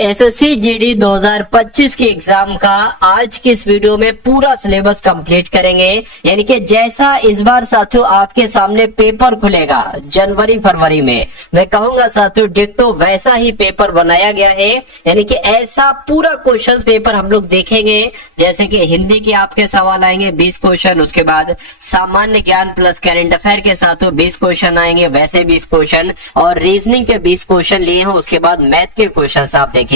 SSC GD 2025 के exam का आज की इस वीडियो में पूरा सिलेबस कंप्लीट करेंगे। यानी कि जैसा इस बार साथियों आपके सामने पेपर खुलेगा जनवरी फरवरी में, मैं कहूंगा साथियों डिट्टो वैसा ही पेपर बनाया गया है। यानी कि ऐसा पूरा क्वेश्चन पेपर हम लोग देखेंगे। जैसे कि हिंदी के आपके सवाल आएंगे 20 क्वेश्चन, उसके बाद सामान्य ज्ञान प्लस करंट अफेयर के साथियों 20 क्वेश्चन आएंगे, वैसे 20 क्वेश्चन, और रीजनिंग के 20 क्वेश्चन लिए हैं। उसके बाद मैथ के क्वेश्चन आप देखेंगे।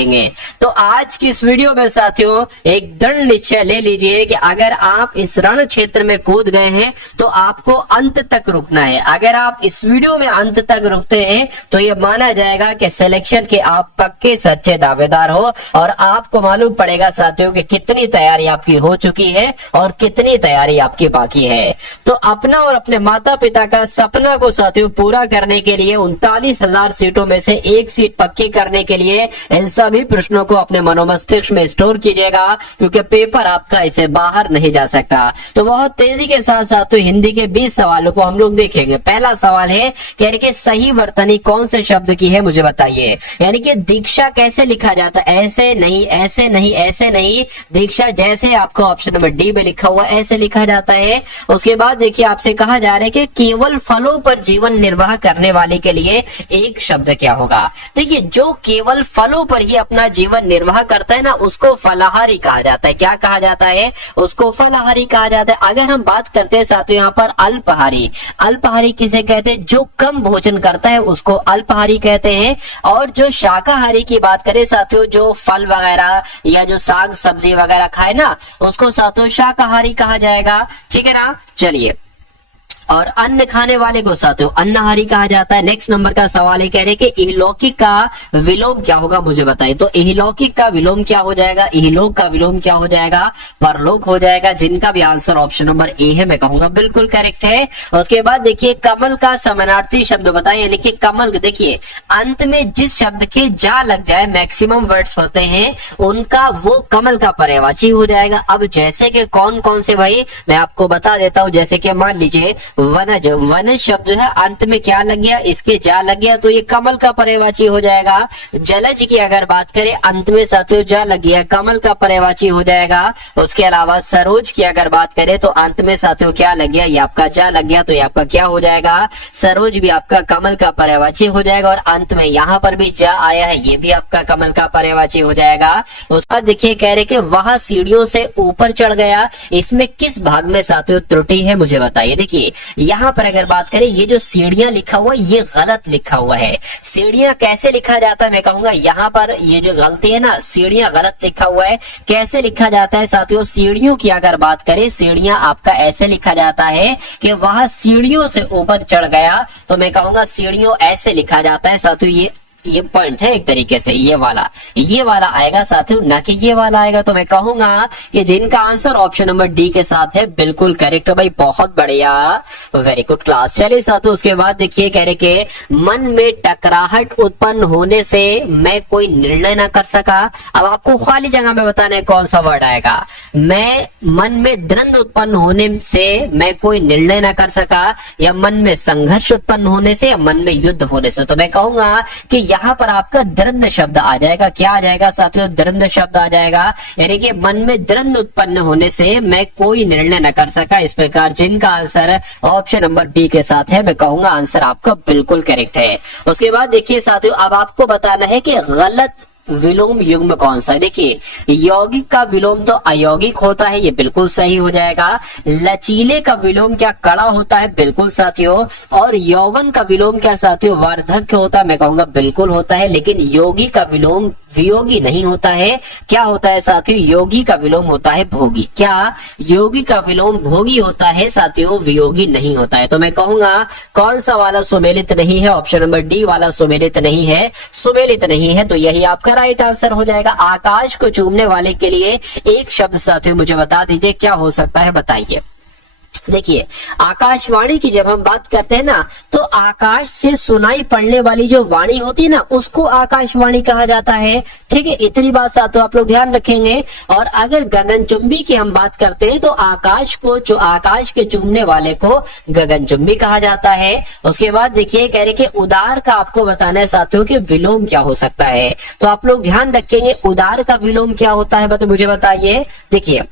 तो आज की इस वीडियो में साथियों एक दृढ़ निश्चय ले लीजिए कि अगर आप इस रण क्षेत्र में कूद गए हैं तो आपको अंत तक रुकना है। अगर आप इस वीडियो में अंत तक रुकते हैं तो यह माना जाएगा कि सिलेक्शन के आप पक्के सच्चे दावेदार हो, और आपको मालूम पड़ेगा साथियों कि कितनी तैयारी आपकी हो चुकी है और कितनी तैयारी आपकी बाकी है। तो अपना और अपने माता पिता का सपना को साथियों पूरा करने के लिए 39,000 सीटों में से एक सीट पक्की करने के लिए इन सभी प्रश्नों को अपने मनोमस्तिष्क में स्टोर कीजिएगा, क्योंकि पेपर आपका इसे बाहर नहीं जा सकता। तो बहुत तेजी के साथ साथ हिंदी के 20 सवालों को हम लोग देखेंगे। पहला सवाल है कि सही वर्तनी कौन से शब्द की है, मुझे बताइए। यानी कि दीक्षा कैसे लिखा जाता है? ऐसे नहीं, ऐसे नहीं, ऐसे नहीं। दीक्षा जैसे आपको ऑप्शन नंबर डी में लिखा हुआ ऐसे लिखा जाता है। उसके बाद देखिए आपसे कहा जा रहा है कि केवल फलों पर जीवन निर्वाह करने वाले के लिए एक शब्द क्या होगा। देखिए जो केवल फलों पर ही अपना जीवन निर्वाह करता है ना, उसको फलाहारी कहा जाता है। क्या कहा जाता है? उसको फलाहारी कहा जाता है। अगर हम बात करते हैं साथियों यहाँ पर अल्पाहारी, अल्पाहारी किसे कहते हैं? जो कम भोजन करता है उसको अल्पाहारी कहते हैं। और जो शाकाहारी की बात करें साथियों, जो फल वगैरह या जो साग सब्जी वगैरह खाए ना, उसको साथियों शाकाहारी कहा जाएगा। ठीक है ना। चलिए, और अन्न खाने वाले को साथियों अन्नहारी कहा जाता है। नेक्स्ट नंबर का सवाल है, कह रहे कि इहलौकिक का विलोम क्या होगा, मुझे बताइए। तो इहलौकिक का विलोम क्या हो जाएगा? इहलोक का विलोम क्या हो जाएगा? परलोक हो जाएगा, जिनका भी आंसर ऑप्शन नंबर ए है, मैं कहूंगा बिल्कुल करेक्ट है। उसके बाद देखिए कमल का समानार्थी शब्द बताइए। यानी कि कमल, देखिए अंत में जिस शब्द के जा लग जाए, मैक्सिमम वर्ड्स होते हैं उनका, वो कमल का पर्यायवाची हो जाएगा। अब जैसे कि कौन कौन से भाई मैं आपको बता देता हूं। जैसे कि मान लीजिए वनज, वनज शब्द है अंत में क्या लग गया? इसके जा लग गया, तो ये कमल का पर्यायवाची हो जाएगा। जलज की अगर बात करें अंत में साथियों जा लग गया, कमल का पर्यायवाची हो जाएगा। उसके अलावा सरोज की अगर बात करें तो अंत में साथियों क्या लग गया? ये आपका जा लग गया, तो ये आपका क्या हो जाएगा? सरोज भी आपका कमल का पर्यायवाची हो जाएगा। और अंत में यहाँ पर भी जा आया है, ये भी आपका कमल का पर्यायवाची हो जाएगा। उसके बाद देखिए कह रहे कि वह सीढ़ियों से ऊपर चढ़ गया, इसमें किस भाग में साथियों त्रुटि है, मुझे बताइए। देखिए यहाँ पर अगर बात करें, ये जो सीढ़ियां लिखा हुआ है ये गलत लिखा हुआ है। सीढ़ियां कैसे लिखा जाता है, मैं कहूंगा यहाँ पर ये जो गलती है ना, सीढ़ियां गलत लिखा हुआ है। कैसे लिखा जाता है साथियों? सीढ़ियों की अगर बात करें, सीढ़ियां आपका ऐसे लिखा जाता है कि वह सीढ़ियों से ऊपर चढ़ गया, तो मैं कहूंगा सीढ़ियों ऐसे लिखा जाता है साथियों। ये पॉइंट है एक तरीके से, ये वाला आएगा साथियों, ना कि ये वाला आएगा। तो मैं कहूंगा कि जिनका आंसर ऑप्शन नंबर डी के साथ है बिल्कुल करेक्ट भाई, बहुत बढ़िया, वेरी गुड क्लास। चलिए साथियों उसके बाद देखिए कह रहे कि मन में टकराहट उत्पन्न होने से मैं कोई निर्णय ना कर सका। अब आपको खाली जगह में बताना है कौन सा वर्ड आएगा। मैं मन में द्वंद्व उत्पन्न होने से मैं कोई निर्णय ना कर सका, या मन में संघर्ष उत्पन्न होने से, या मन में युद्ध होने से। तो मैं कहूंगा कि यहाँ पर आपका द्वंद्व शब्द आ जाएगा। क्या आ जाएगा साथियों? द्वंद्व शब्द आ जाएगा। यानी कि मन में द्वंद्व उत्पन्न होने से मैं कोई निर्णय न कर सका। इस प्रकार जिनका आंसर ऑप्शन नंबर बी के साथ है, मैं कहूंगा आंसर आपका बिल्कुल करेक्ट है। उसके बाद देखिए साथियों अब आपको बताना है कि गलत विलोम युग्म कौन सा है। देखिए यौगिक का विलोम तो अयौगिक होता है, ये बिल्कुल सही हो जाएगा। लचीले का विलोम क्या कड़ा होता है? बिल्कुल साथियों। और यौवन का विलोम क्या साथियों? वार्धक्य होता है, मैं कहूंगा बिल्कुल होता है। लेकिन योगी का विलोम वियोगी नहीं होता है। क्या होता है साथियों? योगी का विलोम होता है भोगी। क्या? योगी का विलोम भोगी होता है साथियों, वियोगी नहीं होता है। तो मैं कहूंगा कौन सा वाला सुमेलित नहीं है? ऑप्शन नंबर डी वाला सुमेलित नहीं है, सुमेलित नहीं है, तो यही आपका राइट आंसर हो जाएगा। आकाश को चूमने वाले के लिए एक शब्द साथियों मुझे बता दीजिए क्या हो सकता है, बताइए। देखिए, आकाशवाणी की जब हम बात करते हैं ना, तो आकाश से सुनाई पड़ने वाली जो वाणी होती है ना, उसको आकाशवाणी कहा जाता है। ठीक है, इतनी बात साथ आप लोग ध्यान रखेंगे। और अगर गगनचुंबी की हम बात करते हैं तो आकाश के चूमने वाले को गगनचुंबी कहा जाता है। उसके बाद देखिए, कह रहे कि उदार का आपको बताना है साथियों कि विलोम क्या हो सकता है। तो आप लोग ध्यान रखेंगे, उदार का विलोम क्या होता है, मुझे बताइए। देखिए,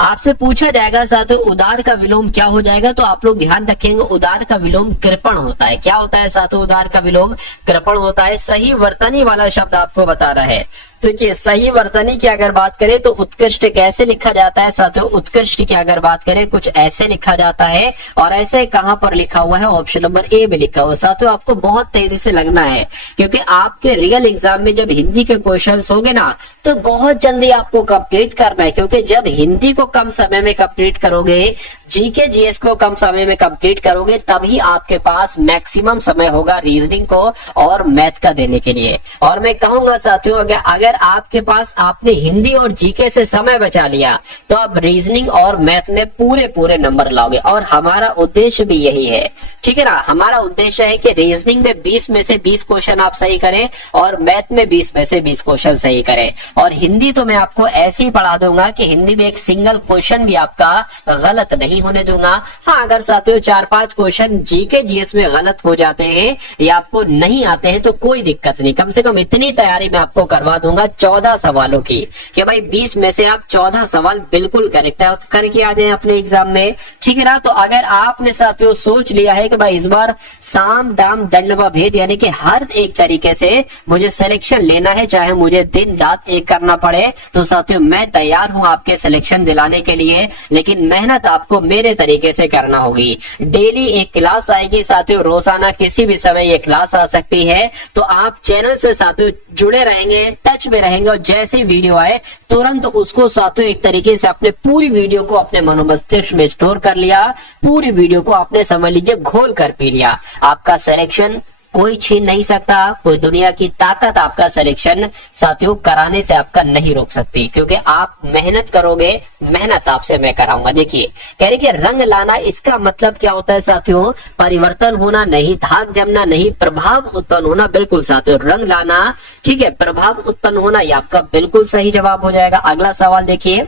आपसे पूछा जाएगा साथियों उदार का विलोम क्या हो जाएगा, तो आप लोग ध्यान रखेंगे उदार का विलोम कृपण होता है। क्या होता है साथियों? उदार का विलोम कृपण होता है। सही वर्तनी वाला शब्द आपको बता रहा है। देखिए, सही वर्तनी की अगर बात करें तो उत्कृष्ट कैसे लिखा जाता है साथियों? उत्कृष्ट की अगर बात करें कुछ ऐसे लिखा जाता है। और ऐसे कहां पर लिखा हुआ है? ऑप्शन नंबर ए में लिखा हुआ है। साथियों, आपको बहुत तेजी से लगना है, क्योंकि आपके रियल एग्जाम में जब हिंदी के क्वेश्चन होंगे ना, तो बहुत जल्दी आपको कंप्लीट करना है। क्योंकि जब हिंदी को कम समय में कंप्लीट करोगे, जीके जीएस को कम समय में कंप्लीट करोगे, तभी आपके पास मैक्सिमम समय होगा रीजनिंग को और मैथ का देने के लिए। और मैं कहूंगा साथियों, अगर आपके पास आपने हिंदी और जीके से समय बचा लिया, तो आप रीजनिंग और मैथ में पूरे नंबर लाओगे। और हमारा उद्देश्य भी यही है, ठीक है ना। हमारा उद्देश्य है कि रीजनिंग में 20 में से 20 क्वेश्चन आप सही करें और मैथ में 20 में से 20 क्वेश्चन सही करें। और हिंदी तो मैं आपको ऐसे ही पढ़ा दूंगा कि हिंदी में एक सिंगल क्वेश्चन भी आपका गलत नहीं होने दूंगा। हाँ, अगर साथियों 4-5 क्वेश्चन जीके जीएस में गलत हो जाते हैं या आपको नहीं आते हैं तो कोई दिक्कत नहीं, कम से कम इतनी तैयारी मैं आपको करवा दूंगा 14 सवालों की, कि भाई 20 में से आप 14 सवाल बिल्कुल करेक्ट करके आ जाए अपने एग्जाम में। ठीक है ना। तो अगर आपने साथियों सोच लिया है कि भाई इस बार साम दाम दंड व भेद, यानी कि हर एक तरीके से मुझे सिलेक्शन लेना है, चाहे मुझे दिन रात एक करना पड़े, तो साथियों मैं तैयार हूं आपके सिलेक्शन दिलाने के लिए। लेकिन मेहनत आपको मेरे तरीके से करना होगी। डेली एक क्लास आएगी साथियों, रोजाना किसी भी समय ये क्लास आ सकती है। तो आप चैनल से साथियों जुड़े रहेंगे, टच में रहेंगे, और जैसे वीडियो आए तुरंत उसको साथियों एक तरीके से अपने पूरी वीडियो को अपने मनोमस्तिष्क में स्टोर कर लिया, पूरी वीडियो को आपने समझ लीजिए घोल कर पी लिया। आपका सिलेक्शन कोई छीन नहीं सकता, कोई दुनिया की ताकत आपका सिलेक्शन साथियों कराने से आपका नहीं रोक सकती, क्योंकि आप मेहनत करोगे, मेहनत आपसे मैं कराऊंगा। देखिए, कह रहे कि रंग लाना, इसका मतलब क्या होता है साथियों? परिवर्तन होना नहीं, धाक जमना नहीं, प्रभाव उत्पन्न होना। बिल्कुल साथियों, रंग लाना, ठीक है, प्रभाव उत्पन्न होना, ये आपका बिल्कुल सही जवाब हो जाएगा। अगला सवाल देखिए,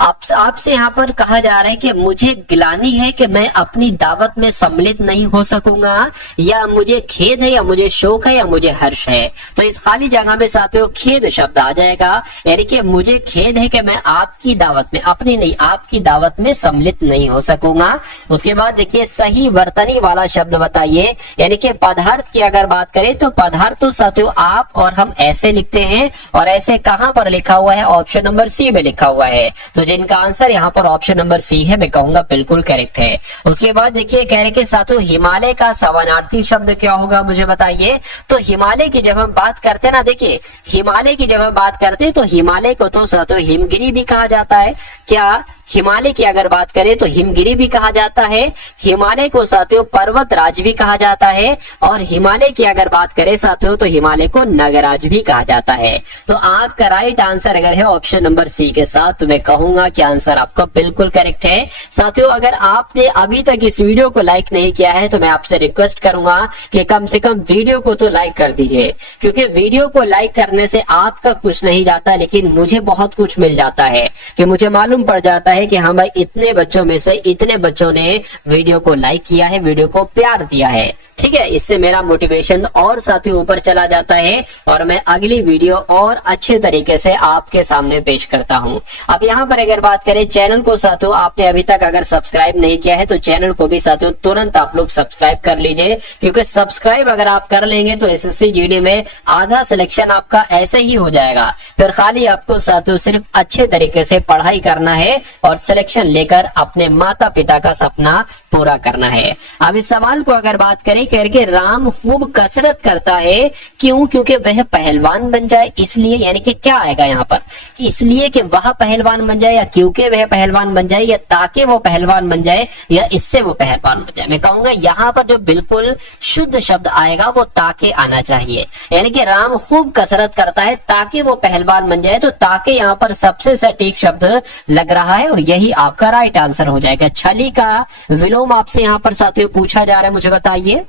आपसे यहाँ पर कहा जा रहा है कि मुझे गिलानी है कि मैं अपनी दावत में सम्मिलित नहीं हो सकूंगा, या मुझे खेद है, या मुझे शोक है, या मुझे हर्ष है। तो इस खाली जगह में साथियों खेद शब्द आ जाएगा, यानी कि मुझे खेद है कि मैं आपकी दावत में, अपनी नहीं आपकी दावत में सम्मिलित नहीं हो सकूंगा। उसके बाद देखिए, सही वर्तनी वाला शब्द बताइए, यानी कि पदार्थ की अगर बात करें तो पदार्थ तो साथियों आप और हम ऐसे लिखते हैं, और ऐसे कहां पर लिखा हुआ है? ऑप्शन नंबर सी में लिखा हुआ है। तो जिनका आंसर यहाँ पर ऑप्शन नंबर सी है, मैं कहूंगा बिल्कुल करेक्ट है। उसके बाद देखिए, कह रहे कि साथियों हिमालय का समानार्थी शब्द क्या होगा, मुझे बताइए। तो हिमालय की जब हम बात करते हैं ना, देखिए हिमालय की जब हम बात करते हैं तो हिमालय को तो साथियों हिमगिरी भी कहा जाता है। क्या हिमालय की अगर बात करें तो हिमगिरी भी कहा जाता है, हिमालय को साथियों पर्वत राज भी कहा जाता है, और हिमालय की अगर बात करें साथियों तो हिमालय को नगराज भी कहा जाता है। तो आपका राइट आंसर अगर है ऑप्शन नंबर सी के साथ, तो मैं कहूंगा कि आंसर आपका बिल्कुल करेक्ट है। साथियों, अगर आपने अभी तक इस वीडियो को लाइक नहीं किया है तो मैं आपसे रिक्वेस्ट करूंगा कि कम से कम वीडियो को तो लाइक कर दीजिए, क्योंकि वीडियो को लाइक करने से आपका कुछ नहीं जाता, लेकिन मुझे बहुत कुछ मिल जाता है, कि मुझे मालूम पड़ जाता है कि हाँ भाई इतने बच्चों में से इतने बच्चों ने वीडियो को लाइक किया है, वीडियो को प्यार दिया है। ठीक है, इससे मेरा मोटिवेशन और साथियों ऊपर चला जाता है, और मैं अगली वीडियो और अच्छे तरीके से आपके सामने पेश करता हूं। अब यहाँ पर अगर बात करें चैनल को साथियों, आपने अभी तक अगर सब्सक्राइब नहीं किया है तो चैनल को भी साथियों तुरंत आप लोग सब्सक्राइब कर लीजिए, क्योंकि सब्सक्राइब अगर आप कर लेंगे तो एसएससी जीडी में आधा सिलेक्शन आपका ऐसे ही हो जाएगा। फिर खाली आपको साथियों सिर्फ अच्छे तरीके से पढ़ाई करना है और सिलेक्शन लेकर अपने माता पिता का सपना पूरा करना है। अब इस सवाल को अगर बात करें, कह रहे कि राम खूब कसरत करता है, क्यों? क्योंकि वह पहलवान बन जाए, इसलिए। यानी कि क्या आएगा यहाँ पर, कि इसलिए कि वह पहलवान बन जाए, या क्योंकि वह पहलवान बन जाए, या ताकि वो पहलवान बन जाए, या इससे वो पहलवान बन जाए। मैं कहूंगा यहाँ पर जो बिल्कुल शुद्ध शब्द आएगा वो ताकि आना चाहिए। यानी कि राम खूब कसरत करता है ताकि वो पहलवान बन जाए, तो ताकि यहाँ पर सबसे सटीक शब्द लग रहा है और यही आपका राइट आंसर हो जाएगा। छली का विलोम आपसे यहाँ पर साथियों पूछा जा रहा है, मुझे बताइए।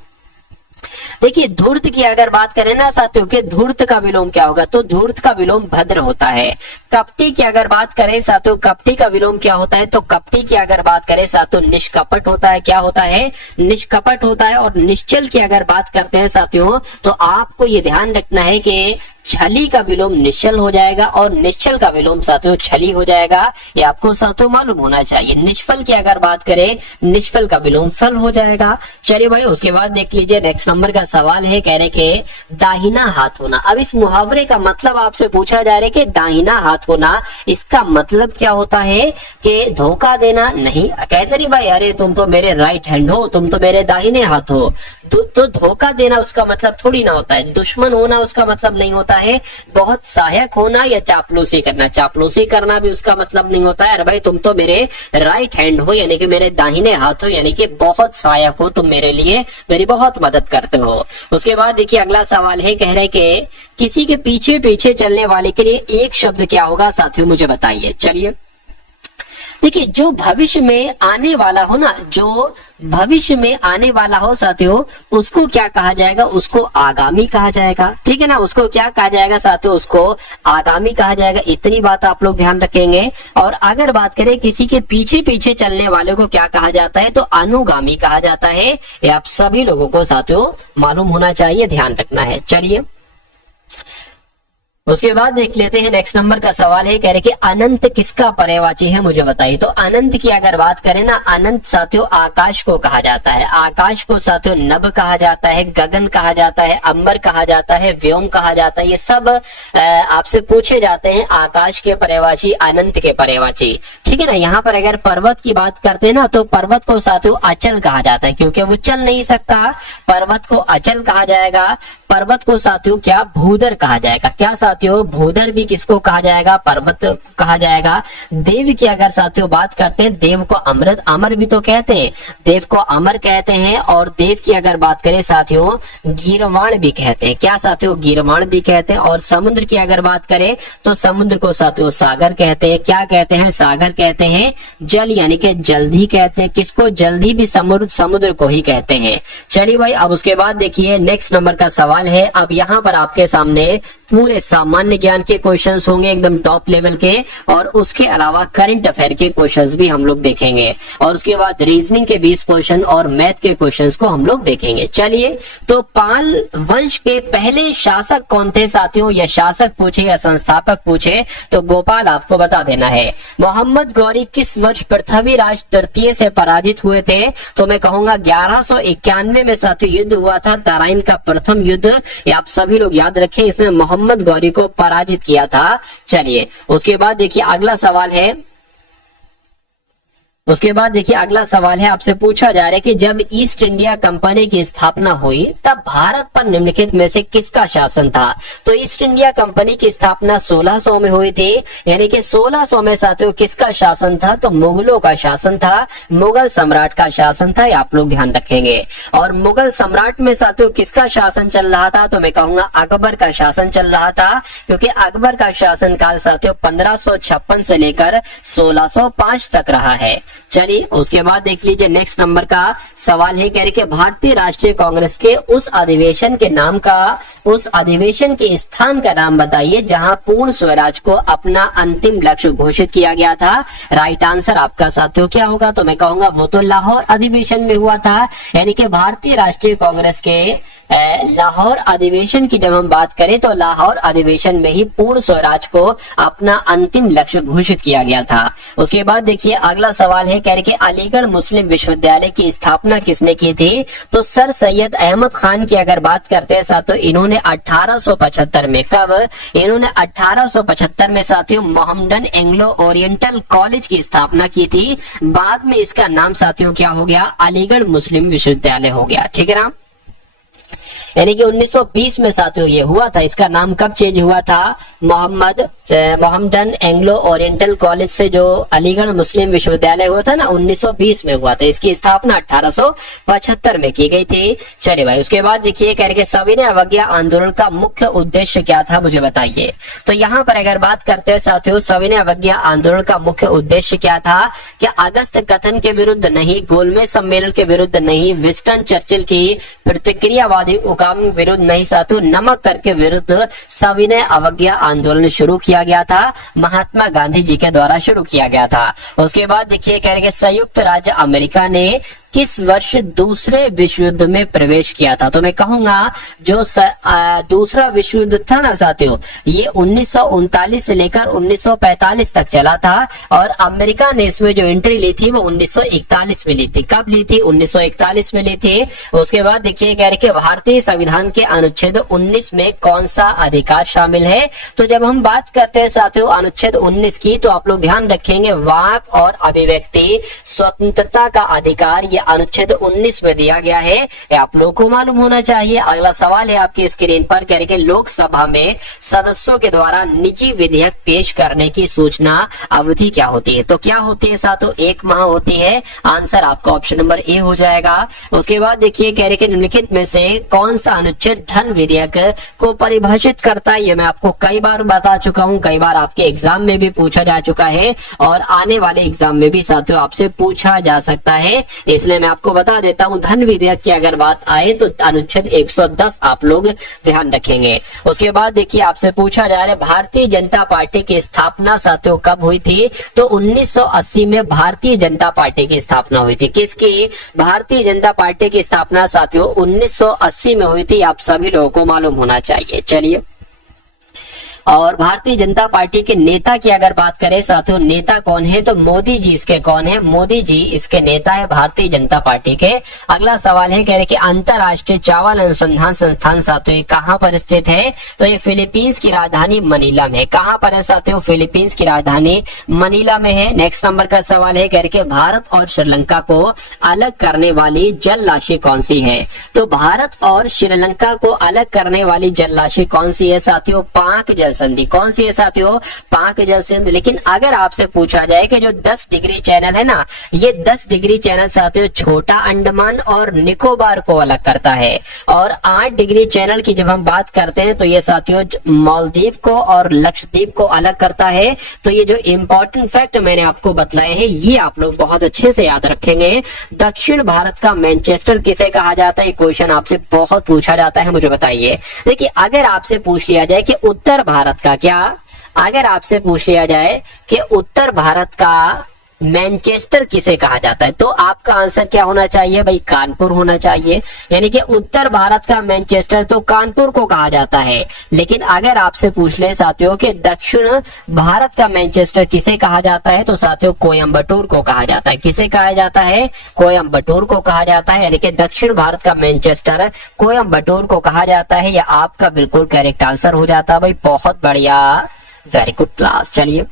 देखिए धूर्त की अगर बात करें ना साथियों के धूर्त का विलोम क्या होगा, तो धूर्त का विलोम भद्र होता है। कपटी की अगर बात करें साथियों, कपटी का विलोम क्या होता है, तो कपटी की अगर बात करें साथियों निष्कपट होता है। क्या होता है? निष्कपट होता है। और निश्चल की अगर बात करते हैं साथियों, तो आपको ये ध्यान रखना है कि छली का विलोम निश्चल हो जाएगा और निश्चल का विलोम साथियों छली हो जाएगा। ये आपको साथियों मालूम होना चाहिए। निष्फल की अगर बात करें, निष्फल का विलोम फल हो जाएगा। चलिए भाई, उसके बाद देख लीजिए नेक्स्ट नंबर का सवाल है, कह रहे कि दाहिना हाथ होना। अब इस मुहावरे का मतलब आपसे पूछा जा रहा है कि दाहिना हाथ होना, इसका मतलब क्या होता है? कि धोखा देना नहीं। कहते नहीं भाई, अरे तुम तो मेरे राइट हैंड हो, तुम तो मेरे दाहिने हाथ हो, तो धोखा देना उसका मतलब थोड़ी ना होता है। दुश्मन होना उसका मतलब नहीं होता है। बहुत सहायक होना या चापलूसी करना, चापलूसी करना भी उसका मतलब नहीं होता है। अरे भाई तुम तो मेरे राइट हैंड हो, यानी कि मेरे दाहिने हाथ हो, यानी कि बहुत सहायक हो, तुम मेरे लिए मेरी बहुत मदद करते हो। उसके बाद देखिए अगला सवाल है, कह रहे कि किसी के पीछे पीछे चलने वाले के लिए एक शब्द क्या होगा साथियों, मुझे बताइए। चलिए देखिए, जो भविष्य में आने वाला हो ना, जो भविष्य में आने वाला हो साथियों, उसको क्या कहा जाएगा? उसको आगामी कहा जाएगा। ठीक है ना, उसको क्या कहा जाएगा साथियों? उसको आगामी कहा जाएगा। इतनी बात आप लोग ध्यान रखेंगे। और अगर बात करें किसी के पीछे पीछे चलने वाले को क्या कहा जाता है, तो अनुगामी कहा जाता है। ये आप सभी लोगों को साथियों मालूम होना चाहिए, ध्यान रखना है। चलिए उसके बाद देख लेते हैं नेक्स्ट नंबर का सवाल है, कह रहे कि अनंत किसका पर्यायवाची है, मुझे बताइए। तो अनंत की अगर बात करें ना, अनंत साथियों आकाश को कहा जाता है। आकाश को साथियों नभ कहा जाता है, गगन कहा जाता है, अंबर कहा जाता है, व्योम कहा जाता है। ये सब आपसे पूछे जाते हैं आकाश के पर्यायवाची, अनंत के पर्यायवाची। ठीक है ना। यहाँ पर अगर पर्वत की बात करते हैं ना, तो पर्वत को साथियों अचल कहा जाता है, क्योंकि वो चल नहीं सकता। पर्वत को अचल कहा जाएगा। पर्वत को साथियों क्या भूधर कहा जाएगा। क्या साथियों? भूधर भी किसको कहा जाएगा? पर्वत कहा जाएगा। देव की अगर साथियों बात करते हैं, देव को अमृत, अमर भी तो कहते हैं, देव को अमर कहते हैं। और देव की अगर बात करें साथियों, गीर्वाण भी कहते हैं। क्या साथियों? गीर्वाण भी कहते हैं। और समुद्र की अगर बात करें, तो समुद्र को साथियों सागर कहते हैं। क्या कहते हैं? सागर कहते हैं। जल यानी कि जल्दी कहते हैं। किसको? जल्दी भी समुद्र को ही कहते हैं। चलिए भाई, अब उसके बाद देखिए नेक्स्ट नंबर का सवाल है। अब यहाँ पर आपके सामने पूरे सामान्य ज्ञान के क्वेश्चंस होंगे, एकदम टॉप लेवल के, और उसके अलावा करंट अफेयर के क्वेश्चंस भी हम लोग देखेंगे। और उसके बाद रीजनिंग के 20 क्वेश्चन और मैथ के क्वेश्चंस को हम लोग देखेंगे। चलिए, तो पाल वंश के पहले शासक कौन थे साथियों? या शासक पूछे या संस्थापक पूछे तो गोपाल आपको बता देना है। मोहम्मद गौरी किस वर्ष पृथ्वीराज तृतीय से पराजित हुए थे? तो मैं कहूंगा 1191 में साथियों युद्ध हुआ था, तराइन का प्रथम युद्ध। ये आप सभी लोग याद रखें, इसमें मोहम्मद गौरी को पराजित किया था। चलिए उसके बाद देखिए अगला सवाल है, उसके बाद देखिए अगला सवाल है, आपसे पूछा जा रहा है कि जब ईस्ट इंडिया कंपनी की स्थापना हुई तब भारत पर निम्नलिखित में से किसका शासन था? तो ईस्ट इंडिया कंपनी की स्थापना 1600 में हुई थी, यानी कि 1600 में साथियों किसका शासन था? तो मुगलों का शासन था, मुगल सम्राट का शासन था। ये आप लोग ध्यान रखेंगे। और मुगल सम्राट में साथियों किसका शासन चल रहा था? तो मैं कहूंगा अकबर का शासन चल रहा था, क्योंकि अकबर का शासन काल साथियों 1556 से लेकर 1605 तक रहा है। चलिए उसके बाद देख लीजिए नेक्स्ट नंबर का सवाल है, कह रहे कि भारतीय राष्ट्रीय कांग्रेस के उस अधिवेशन के नाम का, उस अधिवेशन के स्थान का नाम बताइए जहां पूर्ण स्वराज को अपना अंतिम लक्ष्य घोषित किया गया था। राइट आंसर आपका साथियों क्या होगा? तो मैं कहूंगा वो तो लाहौर अधिवेशन में हुआ था। यानी कि भारतीय राष्ट्रीय कांग्रेस के लाहौर अधिवेशन की जब हम बात करें तो लाहौर अधिवेशन में ही पूर्ण स्वराज को अपना अंतिम लक्ष्य घोषित किया गया था। उसके बाद देखिए अगला सवाल है, कह रहे कि अलीगढ़ मुस्लिम विश्वविद्यालय की स्थापना किसने की थी? तो सर सैयद अहमद खान की अगर बात करते हैं साथियों, इन्होंने 1875 में, कब? इन्होंने 1875 में साथियों मोहम्मदन एंग्लो ओरिएंटल कॉलेज की स्थापना की थी। बाद में इसका नाम साथियों क्या हो गया? अलीगढ़ मुस्लिम विश्वविद्यालय हो गया। ठीक है ना, यानी कि 1920 में साथियों ये हुआ था। इसका नाम कब चेंज हुआ था? मोहम्मदन एंग्लो ओरिएंटल कॉलेज से जो अलीगढ़ मुस्लिम विश्वविद्यालय हुआ था ना, 1920 में हुआ था। इसकी स्थापना 1875 में की गई थी। चलिए भाई, उसके बाद देखिए कह रहे कि सविनय अवज्ञा आंदोलन का मुख्य उद्देश्य क्या था, मुझे बताइए। तो यहाँ पर अगर बात करते हैं साथियों, सविनय अवज्ञा आंदोलन का मुख्य उद्देश्य क्या था? कि अगस्त कथन के विरुद्ध नहीं, गोलमेज सम्मेलन के विरुद्ध नहीं, विंस्टन चर्चिल की प्रतिक्रियावादी उकाम विरुद्ध नहीं साथियों, नमक कर के विरुद्ध सविनय अवज्ञा आंदोलन शुरू किया गया था। महात्मा गांधी जी के द्वारा शुरू किया गया था। उसके बाद देखिए कह रहे कि संयुक्त राज्य अमेरिका ने किस वर्ष दूसरे विश्व युद्ध में प्रवेश किया था? तो मैं कहूंगा जो दूसरा विश्व युद्ध था ना साथियों, ये 1939 से लेकर 1945 तक चला था और अमेरिका ने इसमें जो एंट्री ली थी वो 1941 में ली थी। कब ली थी? 1941 में ली थी। उसके बाद देखिए कह रहे कि भारतीय संविधान के अनुच्छेद 19 में कौन सा अधिकार शामिल है? तो जब हम बात करते हैं साथियों अनुच्छेद 19 की, तो आप लोग ध्यान रखेंगे वाक और अभिव्यक्ति स्वतंत्रता का अधिकार अनुच्छेद 19 में दिया गया है। आप लोगों को मालूम होना चाहिए। अगला सवाल है आपकी स्क्रीन पर, कह रहे कि लोकसभा में सदस्यों के द्वारा निजी विधेयक पेश करने की सूचना अवधि क्या होती है? तो क्या होती है साथियों? 1 माह होती है। आंसर आपका ऑप्शन नंबर ए हो जाएगा। उसके बाद देखिए कह रहे कि निम्नलिखित में से कौन सा अनुच्छेद धन विधेयक को परिभाषित करता है? ये मैं आपको कई बार बता चुका हूं, कई बार आपके एग्जाम में भी पूछा जा चुका है और आने वाले एग्जाम में भी साथियों आपसे पूछा जा सकता है। इसलिए मैं आपको बता देता हूं, धन विधेयक की अगर बात आए तो अनुच्छेद 110 आप लोग ध्यान रखेंगे। उसके बाद देखिए आपसे पूछा जा रहा है भारतीय जनता पार्टी की स्थापना साथियों कब हुई थी? तो 1980 में भारतीय जनता पार्टी की स्थापना हुई थी। किसकी? भारतीय जनता पार्टी की स्थापना साथियों 1980 में हुई थी। आप सभी लोगों को मालूम होना चाहिए। चलिए, और भारतीय जनता पार्टी के नेता की अगर बात करें साथियों, नेता कौन है? तो मोदी जी इसके कौन है? मोदी जी इसके नेता है भारतीय जनता पार्टी के। अगला सवाल है, कह रहे कि अंतरराष्ट्रीय चावल अनुसंधान संस्थान साथियों कहां पर स्थित है? तो ये फिलीपींस की राजधानी मनीला में। कहां पर है साथियों? फिलीपींस की राजधानी मनीला में है। नेक्स्ट नंबर का सवाल है, कह रहे कि भारत और श्रीलंका को अलग करने वाली जल राशि कौन सी है? तो भारत और श्रीलंका को अलग करने वाली जल राशि कौन सी है साथियों? पाक जल संधि। कौन सी है साथियों? पाक जल संधि। लेकिन अगर आपसे पूछा जाए कि जो 10 डिग्री चैनल है ना, ये 10 डिग्री चैनल साथियों छोटा अंडमान और निकोबार को अलग करता है, और 8 डिग्री चैनल की जब हम बात करते हैं तो ये साथियों मालदीव को और लक्षद्वीप को अलग करता है। तो ये जो इंपॉर्टेंट फैक्ट मैंने आपको बतलाए हैं ये आप लोग बहुत अच्छे से याद रखेंगे। दक्षिण भारत का मैनचेस्टर किसे कहा जाता है? क्वेश्चन आपसे बहुत पूछा जाता है, मुझे बताइए। देखिए अगर आपसे पूछ लिया जाए कि उत्तर भारत का क्या, अगर आपसे पूछ लिया जाए कि उत्तर भारत का मैनचेस्टर किसे कहा जाता है, तो आपका आंसर क्या होना चाहिए भाई? कानपुर होना चाहिए। यानी कि उत्तर भारत का मैनचेस्टर तो कानपुर को कहा जाता है। लेकिन अगर आपसे पूछ ले साथियों कि दक्षिण भारत का मैनचेस्टर किसे कहा जाता है, तो साथियों कोयम्बटूर को कहा जाता है। किसे कहा जाता है? कोयम्बटूर को कहा जाता है। यानी कि दक्षिण भारत का मैनचेस्टर कोयम्बटूर को कहा जाता है। यह आपका बिल्कुल करेक्ट आंसर हो जाता है भाई। बहुत बढ़िया, वेरी गुड क्लास। चलिए,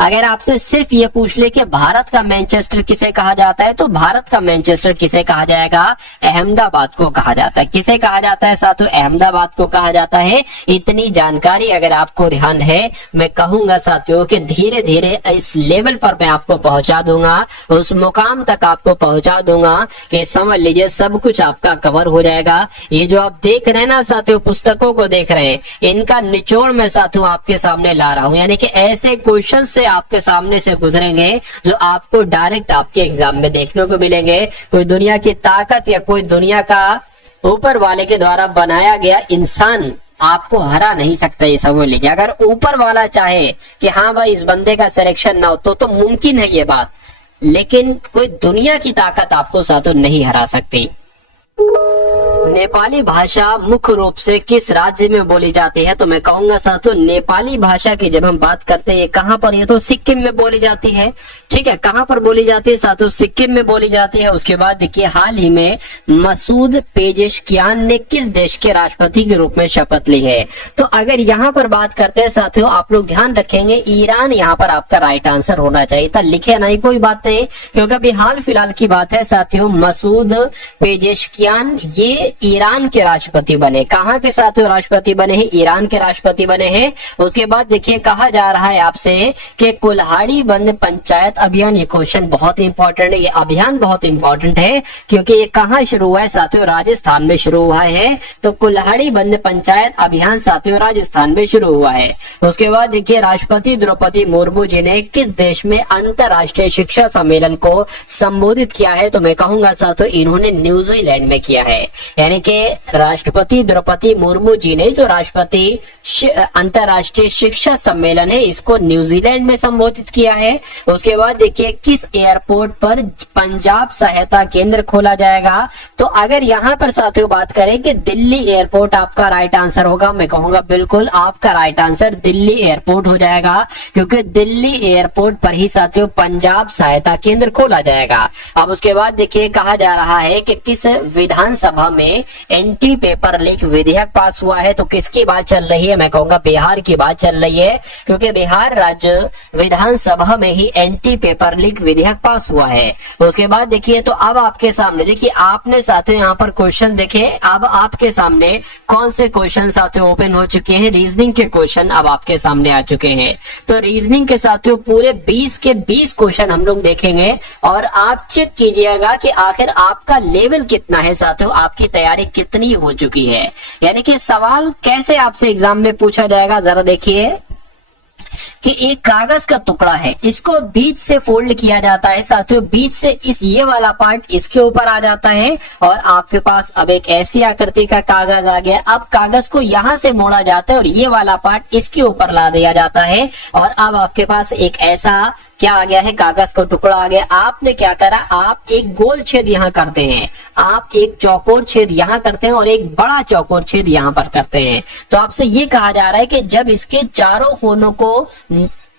अगर आपसे सिर्फ ये पूछ ले कि भारत का मैनचेस्टर किसे कहा जाता है, तो भारत का मैनचेस्टर किसे कहा जाएगा? अहमदाबाद को कहा जाता है। किसे कहा जाता है साथियों? अहमदाबाद को कहा जाता है। इतनी जानकारी अगर आपको ध्यान है, मैं कहूंगा साथियों कि धीरे धीरे इस लेवल पर मैं आपको पहुंचा दूंगा, उस मुकाम तक आपको पहुंचा दूंगा कि समझ लीजिए सब कुछ आपका कवर हो जाएगा। ये जो आप देख रहे हैं ना साथियों, पुस्तकों को देख रहे हैं, इनका निचोड़ मैं साथियों आपके सामने ला रहा हूं। यानी कि ऐसे क्वेश्चन से आपके सामने से गुजरेंगे जो आपको डायरेक्ट आपके एग्जाम में देखने को मिलेंगे। कोई दुनिया की ताकत या कोई दुनिया का ऊपर वाले के द्वारा बनाया गया इंसान आपको हरा नहीं सकता, ये समझ लीजिए। अगर ऊपर वाला चाहे कि हाँ भाई इस बंदे का सिलेक्शन ना हो तो मुमकिन है ये बात, लेकिन कोई दुनिया की ताकत आपको साथों नहीं हरा सकती। नेपाली भाषा मुख्य रूप से किस राज्य में बोली जाती है? तो मैं कहूंगा साथियों, नेपाली भाषा की जब हम बात करते हैं कहाँ पर, ये तो सिक्किम में बोली जाती है। ठीक है, कहाँ पर बोली जाती है साथियों? सिक्किम में बोली जाती है। उसके बाद देखिए, हाल ही में मसूद पेजेशकियान ने किस देश के राष्ट्रपति के रूप में शपथ ली है? तो अगर यहाँ पर बात करते हैं साथियों, आप लोग ध्यान रखेंगे, ईरान यहाँ पर आपका राइट आंसर होना चाहिए था। लिखे नहीं, कोई बात नहीं, क्योंकि अभी हाल फिलहाल की बात है साथियों, मसूद पेजेशकियान ये ईरान के राष्ट्रपति बने। कहाँ के साथियों राष्ट्रपति बने हैं? ईरान के राष्ट्रपति बने हैं। उसके बाद देखिए, कहा जा रहा है आपसे कि कुल्हाड़ी बंद पंचायत अभियान, ये क्वेश्चन बहुत इंपॉर्टेंट है, ये अभियान बहुत इंपॉर्टेंट है, क्योंकि ये कहाँ शुरू हुआ है साथियों? राजस्थान में शुरू हुआ है। तो कुल्हाड़ी बंद पंचायत अभियान साथियों राजस्थान में शुरू हुआ है। उसके बाद देखिए, राष्ट्रपति द्रौपदी मुर्मू जी ने किस देश में अंतरराष्ट्रीय शिक्षा सम्मेलन को संबोधित किया है? तो मैं कहूंगा साथियों, इन्होंने न्यूजीलैंड में किया है। यानी कि राष्ट्रपति द्रौपदी मुर्मू जी ने जो राष्ट्रपति अंतरराष्ट्रीय शिक्षा सम्मेलन है, इसको न्यूजीलैंड में संबोधित किया है। उसके बाद देखिए, किस एयरपोर्ट पर पंजाब सहायता केंद्र खोला जाएगा? तो अगर यहाँ पर साथियों बात करें कि दिल्ली एयरपोर्ट आपका राइट आंसर होगा, मैं कहूंगा बिल्कुल आपका राइट आंसर दिल्ली एयरपोर्ट हो जाएगा, क्योंकि दिल्ली एयरपोर्ट पर ही साथियों पंजाब सहायता केंद्र खोला जाएगा। अब उसके बाद देखिए, कहा जा रहा है कि किस विधानसभा में एंटी पेपर लीक विधेयक पास हुआ है? तो किसकी बात चल रही है? मैं कहूंगा बिहार की बात चल रही है, क्योंकि बिहार राज्य विधानसभा में ही एंटी पेपर लीक विधेयक पास हुआ है। उसके बाद देखिए, तो अब आपके सामने देखिए, आपने साथियों यहाँ पर क्वेश्चन देखे, अब आपके सामने कौन से क्वेश्चन साथियों ओपन हो चुके हैं? रीजनिंग के क्वेश्चन अब आपके सामने आ चुके हैं। तो रीजनिंग के साथियों पूरे 20 के 20 क्वेश्चन हम लोग देखेंगे, और आप चेक कीजिएगा कि आखिर आपका लेवल कितना है साथियों, आपकी तैयारी कितनी हो चुकी है। यानी कि सवाल कैसे आपसे एग्जाम में पूछा जाएगा, जरा देखिए कि एक कागज का टुकड़ा है, इसको बीच से फोल्ड किया जाता है साथियों, बीच से इस ये वाला पार्ट इसके ऊपर आ जाता है, और आपके पास अब एक ऐसी आकृति का कागज आ गया। अब कागज को यहाँ से मोड़ा जाता है और ये वाला पार्ट इसके ऊपर ला दिया जाता है, और अब आपके पास एक ऐसा क्या आ गया है? कागज का टुकड़ा आ गया। आपने क्या करा? आप एक गोल छेद यहाँ करते हैं, आप एक चौकोर छेद यहाँ करते हैं, और एक बड़ा चौकोर छेद यहाँ पर करते हैं। तो आपसे ये कहा जा रहा है कि जब इसके चारों कोनों को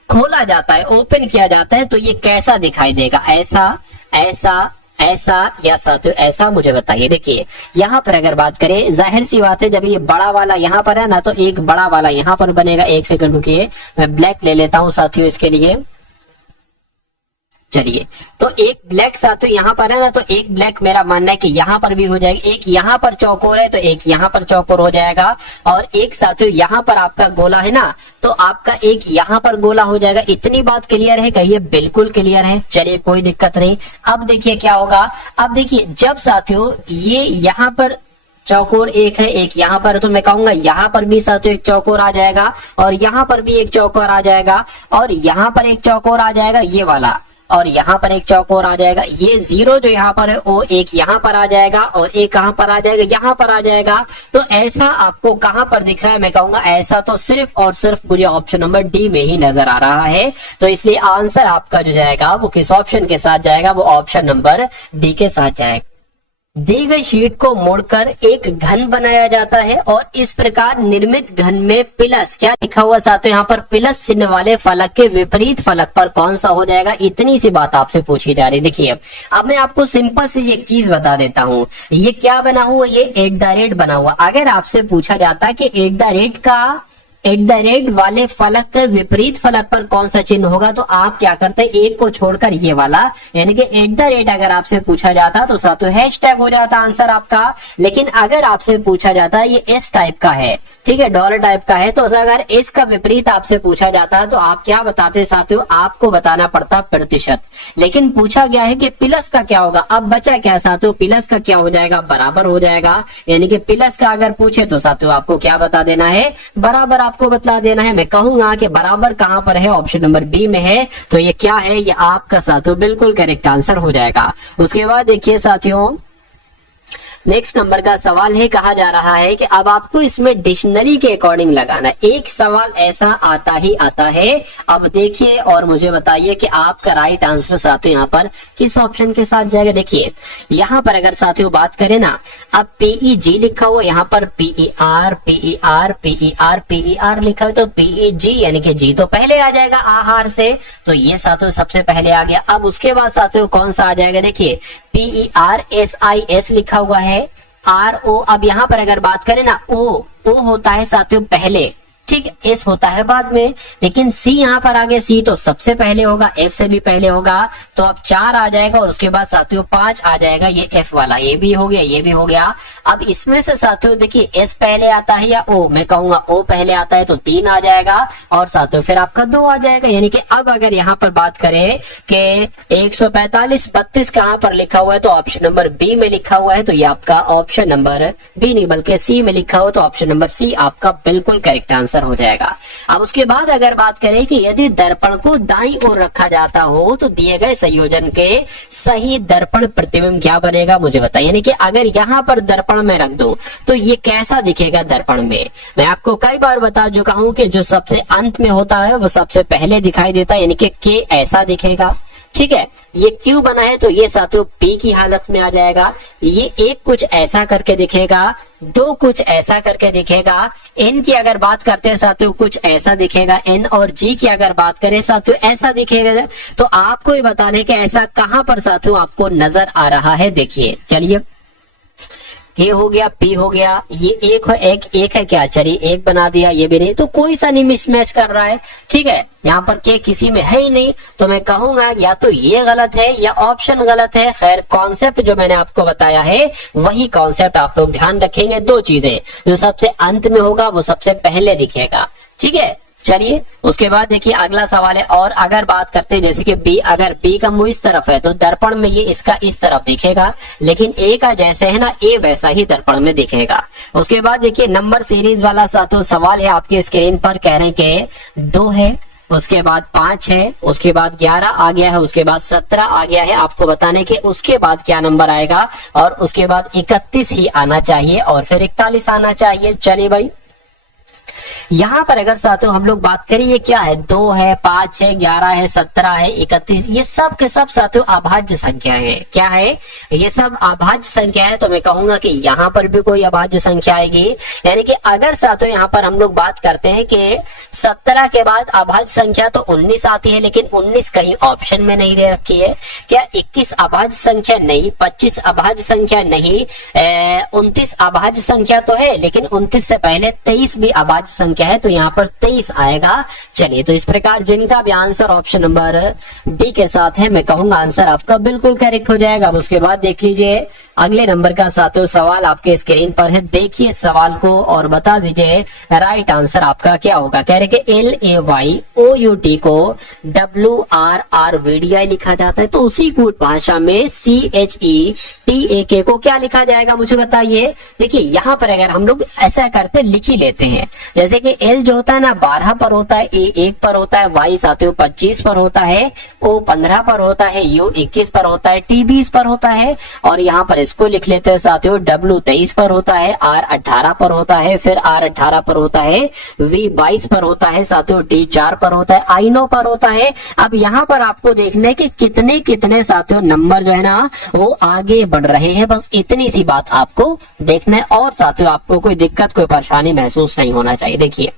खोला जाता है, ओपन किया जाता है, तो ये कैसा दिखाई देगा? ऐसा, ऐसा, ऐसा या साथियों ऐसा? मुझे बताइए। देखिए, यहाँ पर अगर बात करें, जाहिर सी बात है, जब ये बड़ा वाला यहाँ पर है ना, तो एक बड़ा वाला यहाँ पर बनेगा। एक सेकंड रुकिए, मैं ब्लैक ले लेता हूँ साथियों इसके लिए। चलिए, तो एक ब्लैक साथियों यहाँ पर है ना, तो एक ब्लैक मेरा मानना है कि यहाँ पर भी हो जाएगा। एक यहाँ पर चौकोर है तो एक यहाँ पर चौकोर हो जाएगा, और एक साथियों यहाँ पर आपका गोला है ना, तो आपका एक यहाँ पर गोला हो जाएगा। इतनी बात क्लियर है? कहिए बिल्कुल क्लियर है। चलिए, कोई दिक्कत नहीं। अब देखिए क्या होगा। अब देखिए, जब साथियों ये यहाँ पर चौकोर एक है, एक यहाँ पर, तो मैं कहूंगा यहाँ पर भी साथियों एक चौकोर आ जाएगा, और यहाँ पर भी एक चौकोर आ जाएगा, और यहाँ पर एक चौकोर आ जाएगा ये वाला, और यहाँ पर एक चौकोर आ जाएगा। ये जीरो जो यहाँ पर है वो एक यहाँ पर आ जाएगा, और एक कहाँ पर आ जाएगा? यहाँ पर आ जाएगा। तो ऐसा आपको कहाँ पर दिख रहा है? मैं कहूंगा ऐसा तो सिर्फ और सिर्फ मुझे ऑप्शन नंबर डी में ही नजर आ रहा है। तो इसलिए आंसर आपका जो जाएगा वो किस ऑप्शन के साथ जाएगा? वो ऑप्शन नंबर डी के साथ जाएगा। दी गई शीट को मोड़कर एक घन बनाया जाता है, और इस प्रकार निर्मित घन में प्लस क्या लिखा हुआ साथियों? यहाँ पर प्लस चिन्ह वाले फलक के विपरीत फलक पर कौन सा हो जाएगा? इतनी सी बात आपसे पूछी जा रही। देखिए, अब मैं आपको सिंपल सी एक चीज बता देता हूँ। ये क्या बना हुआ? ये @ बना हुआ। अगर आपसे पूछा जाता कि @ वाले फलक के विपरीत फलक पर कौन सा चिन्ह होगा, तो आप क्या करते हैं? एक को छोड़कर ये वाला, यानी कि @ अगर आपसे पूछा जाता तो साथियों हैशटैग हो जाता आंसर आपका। लेकिन अगर आपसे पूछा जाता है ये इस टाइप का है, ठीक है, डॉलर टाइप का है, तो अगर इसका विपरीत आपसे पूछा जाता है तो आप क्या बताते साथियों? आपको बताना पड़ता प्रतिशत। लेकिन पूछा गया है कि प्लस का क्या होगा। अब बचा क्या साथियों? प्लस का क्या हो जाएगा? बराबर हो जाएगा। यानी कि प्लस का अगर पूछे तो साथियों आपको क्या बता देना है? बराबर आपको बतला देना है। मैं कहूंगा कि बराबर कहां पर है? ऑप्शन नंबर बी में है। तो ये क्या है? ये आपका साथियों बिल्कुल करेक्ट आंसर हो जाएगा। उसके बाद देखिए साथियों, नेक्स्ट नंबर का सवाल है, कहा जा रहा है कि अब आपको इसमें डिक्शनरी के अकॉर्डिंग लगाना है। एक सवाल ऐसा आता ही आता है। अब देखिए और मुझे बताइए कि आपका राइट आंसर साथियों यहाँ पर किस ऑप्शन के साथ जाएगा। देखिए यहाँ पर अगर साथियों बात करें ना, अब PEG लिखा हुआ, यहाँ पर PER PER PER PER लिखा हुआ, तो PEG यानी कि जी तो पहले आ जाएगा आहार से, तो ये साथियों सबसे पहले आ गया। अब उसके बाद साथियों कौन सा आ जाएगा, देखिए PERSIS लिखा हुआ है, RO। अब यहाँ पर अगर बात करें ना, O होता है साथियों पहले, ठीक, एस होता है बाद में, लेकिन सी यहाँ पर आ गया, सी तो सबसे पहले होगा, एफ से भी पहले होगा, तो अब 4 आ जाएगा और उसके बाद साथियों 5 आ जाएगा, ये एफ वाला, ये भी हो गया, ये भी हो गया। अब इसमें से साथियों देखिए एस पहले आता है या ओ, मैं कहूंगा ओ पहले आता है, तो 3 आ जाएगा और साथियों फिर आपका 2 आ जाएगा। यानी कि अब अगर यहाँ पर बात करें कि 145 32 कहाँ पर लिखा हुआ है, तो ऑप्शन नंबर बी में लिखा हुआ है, तो ये आपका ऑप्शन नंबर बी नहीं बल्कि सी में लिखा हुआ, तो ऑप्शन नंबर सी आपका बिल्कुल करेक्ट आंसर हो जाएगा। अब उसके बाद अगर बात करें कि यदि दर्पण को दाईं ओर रखा जाता हो तो दिए गए संयोजन के सही दर्पण प्रतिबिंब क्या बनेगा, मुझे बताइए। यानी कि अगर यहाँ पर दर्पण में रख दूं तो ये कैसा दिखेगा दर्पण में। मैं आपको कई बार बता चुका हूं कि जो सबसे अंत में होता है वो सबसे पहले दिखाई देता है, यानी कि के ऐसा दिखेगा, ठीक है। ये क्यू बना है तो ये साथियों पी की हालत में आ जाएगा। ये एक कुछ ऐसा करके दिखेगा, 2 कुछ ऐसा करके दिखेगा, एन की अगर बात करते हैं साथियों कुछ ऐसा दिखेगा, एन और जी की अगर बात करें साथियों ऐसा दिखेगा। तो आपको ये बताने के ऐसा कहां पर साथियों आपको नजर आ रहा है, देखिए चलिए के हो गया, पी हो गया, ये एक है क्या, चलिए एक बना दिया, ये भी नहीं, तो कोई सा नहीं मिसमैच कर रहा है, ठीक है। यहाँ पर के किसी में है ही नहीं, तो मैं कहूंगा या तो ये गलत है या ऑप्शन गलत है। खैर कॉन्सेप्ट जो मैंने आपको बताया है वही कॉन्सेप्ट आप लोग ध्यान रखेंगे। 2 चीजें, जो सबसे अंत में होगा वो सबसे पहले दिखेगा, ठीक है। चलिए उसके बाद देखिए अगला सवाल है, और अगर बात करते हैं जैसे कि बी, अगर बी का मुंह इस तरफ है तो दर्पण में ये इसका इस तरफ दिखेगा, लेकिन ए का जैसे है ना ए वैसा ही दर्पण में दिखेगा। उसके बाद देखिए नंबर सीरीज वाला सातों सवाल है आपके स्क्रीन पर, कह रहे हैं कि 2 है, उसके बाद 5 है, उसके बाद 11 आ गया है, उसके बाद 17 आ गया है। आपको बताने के उसके बाद क्या नंबर आएगा, और उसके बाद 31 ही आना चाहिए और फिर 41 आना चाहिए। चलिए भाई यहाँ पर अगर साथियों हम लोग बात करें, ये क्या है, 2 है, 5 है, 11 है, 17 है, 31, ये सब के सब साथियों अभाज्य संख्या है। क्या है, ये सब अभाज्य संख्या है। तो मैं कहूंगा कि यहाँ पर भी कोई अभाज्य संख्या आएगी। यानी कि अगर साथियों यहाँ पर हम लोग बात करते हैं कि 17 के बाद अभाज्य संख्या तो 19 आती है, लेकिन 19 कहीं ऑप्शन में नहीं दे रखी है। क्या 21 अभाज्य संख्या नहीं, 25 अभाज्य संख्या नहीं, 29 अभाज्य संख्या तो है, लेकिन 29 से पहले 23 भी अभाज्य संख्या है, तो यहाँ पर 23 आएगा। चलिए तो इस प्रकार जिनका भी आंसर ऑप्शन नंबर डी के साथ है, मैं कहूंगा आंसर आपका बिल्कुल करेक्ट हो जाएगा। अब उसके बाद देख लीजिए अगले नंबर का साथियों सवाल आपके स्क्रीन पर है, देखिए सवाल को और बता दीजिए राइट आंसर आपका क्या होगा। कह रहे कि LAYOUT को WRRVDI लिखा जाता है, तो उसी कूट भाषा में CHETAK को क्या लिखा जाएगा, मुझे बताइए। देखिए यहाँ पर अगर हम लोग ऐसा करते लिख ही लेते हैं, जैसे कि L जो होता है ना 12 पर होता है, A 1 पर होता है, Y साथियों 25 पर होता है, O 15 पर होता है, U 21 पर होता है, T 20 पर होता है, और यहाँ पर इसको लिख लेते हैं साथियों W 23 पर होता है, R 18 पर होता है, फिर R 18 पर होता है, V 22 पर होता है साथियों, D 4 पर होता है, I 9 पर होता है। अब यहाँ पर आपको देखना है कि कितने कितने साथियों नंबर जो है ना वो आगे बढ़ रहे हैं, बस इतनी सी बात आपको देखना है। और साथियों आपको कोई दिक्कत कोई परेशानी महसूस नहीं होना चाहिए। देखिए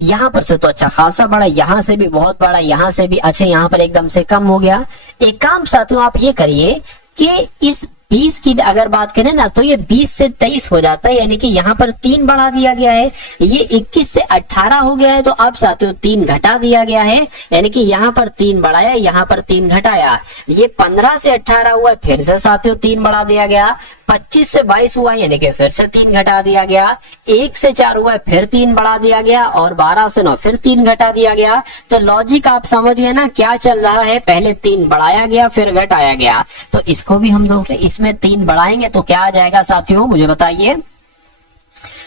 यहाँ पर से तो अच्छा खासा बड़ा, यहाँ से भी बहुत बड़ा, यहाँ से भी अच्छा, यहाँ पर एकदम से कम हो गया। एक काम साथियों आप ये करिए कि इस 20 की अगर बात करें ना तो ये 20 से 23 हो जाता है, यानी कि यहाँ पर 3 बढ़ा दिया गया है। ये 21 से 18 हो गया है, तो अब साथियों 3 घटा दिया गया है, यानी कि यहाँ पर 3 बढ़ाया, यहाँ पर 3 घटाया। ये 15 से 18 हुआ, फिर से साथियों 3 बढ़ा दिया गया। 25 से 22 हुआ, यानी कि फिर से 3 घटा दिया गया। 1 से 4 हुआ, फिर 3 बढ़ा दिया गया, और 12 से 9 फिर 3 घटा दिया गया। तो लॉजिक आप समझ गए ना क्या चल रहा है, पहले 3 बढ़ाया गया फिर घटाया गया। तो इसको भी हम लोग इसमें 3 बढ़ाएंगे तो क्या आ जाएगा साथियों, मुझे बताइए।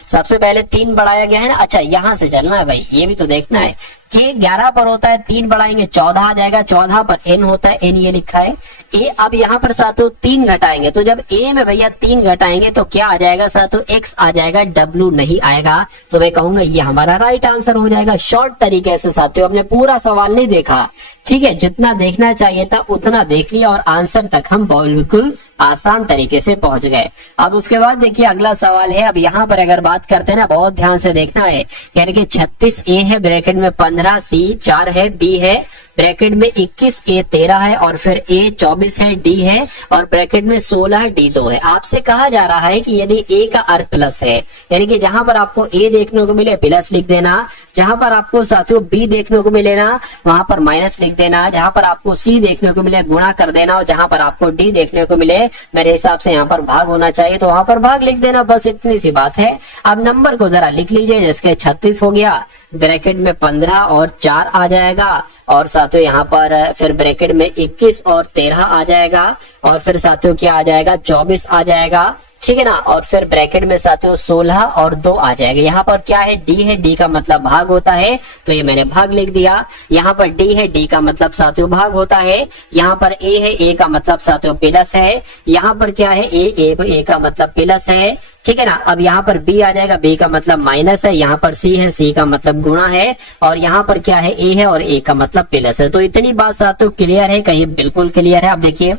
सबसे पहले 3 बढ़ाया गया है ना, अच्छा यहां से चलना है भाई, ये भी तो देखना है। के 11 पर होता है 3 बढ़ाएंगे 14 आ जाएगा, 14 पर n होता है, n ये लिखा है a। अब यहाँ पर साथियों 3 घटाएंगे, तो जब a में भैया 3 घटाएंगे तो क्या आ जाएगा साथियों, x आ जाएगा, w नहीं आएगा। तो मैं कहूंगा ये हमारा राइट आंसर हो जाएगा। शॉर्ट तरीके से साथियों, आपने पूरा सवाल नहीं देखा, ठीक है, जितना देखना चाहिए था उतना देख लिया और आंसर तक हम बिल्कुल आसान तरीके से पहुंच गए। अब उसके बाद देखिए अगला सवाल है। अब यहाँ पर अगर बात करते हैं ना, बहुत ध्यान से देखना है। यानी कि 36 a है, ब्रैकेट में 15 c 4 है, b है, ब्रैकेट में 21 a 13 है, और फिर a 24 है, d है, और ब्रैकेट में 16 है, d 2 है। आपसे कहा जा रहा है कि यदि a का अर्थ प्लस है, यानी कि जहां पर आपको a देखने को मिले प्लस लिख देना, जहां पर आपको साथियों b देखने को मिले ना वहां पर माइनस लिख देना, जहां पर आपको c देखने को मिले गुणा कर देना, और जहां पर आपको d देखने को मिले मेरे हिसाब से यहाँ पर भाग होना चाहिए तो वहां पर भाग लिख देना, बस इतनी सी बात है। अब नंबर को जरा लिख लीजिए, जिसके 36 हो गया, ब्रैकेट में 15 और 4 आ जाएगा, और साथियों यहाँ पर फिर ब्रैकेट में 21 और 13 आ जाएगा, और फिर साथियों क्या आ जाएगा, 24 आ जाएगा, ठीक है ना, और फिर ब्रैकेट में साथियों 16 और 2 आ जाएगा। यहाँ पर क्या है, डी है, डी का मतलब भाग होता है, तो ये मैंने भाग लिख दिया। यहाँ पर डी है, डी का मतलब साथियों भाग होता है। यहाँ पर ए है, ए का मतलब साथियों प्लस है। यहाँ पर क्या है, ए का मतलब प्लस है, ठीक है ना। अब यहाँ पर बी आ जाएगा, बी का मतलब माइनस है। यहाँ पर सी है, सी का मतलब गुणा है, और यहाँ पर क्या है, ए है, और ए का मतलब प्लस है। तो इतनी बात साथियों क्लियर है, कहीं बिल्कुल क्लियर है। अब देखिए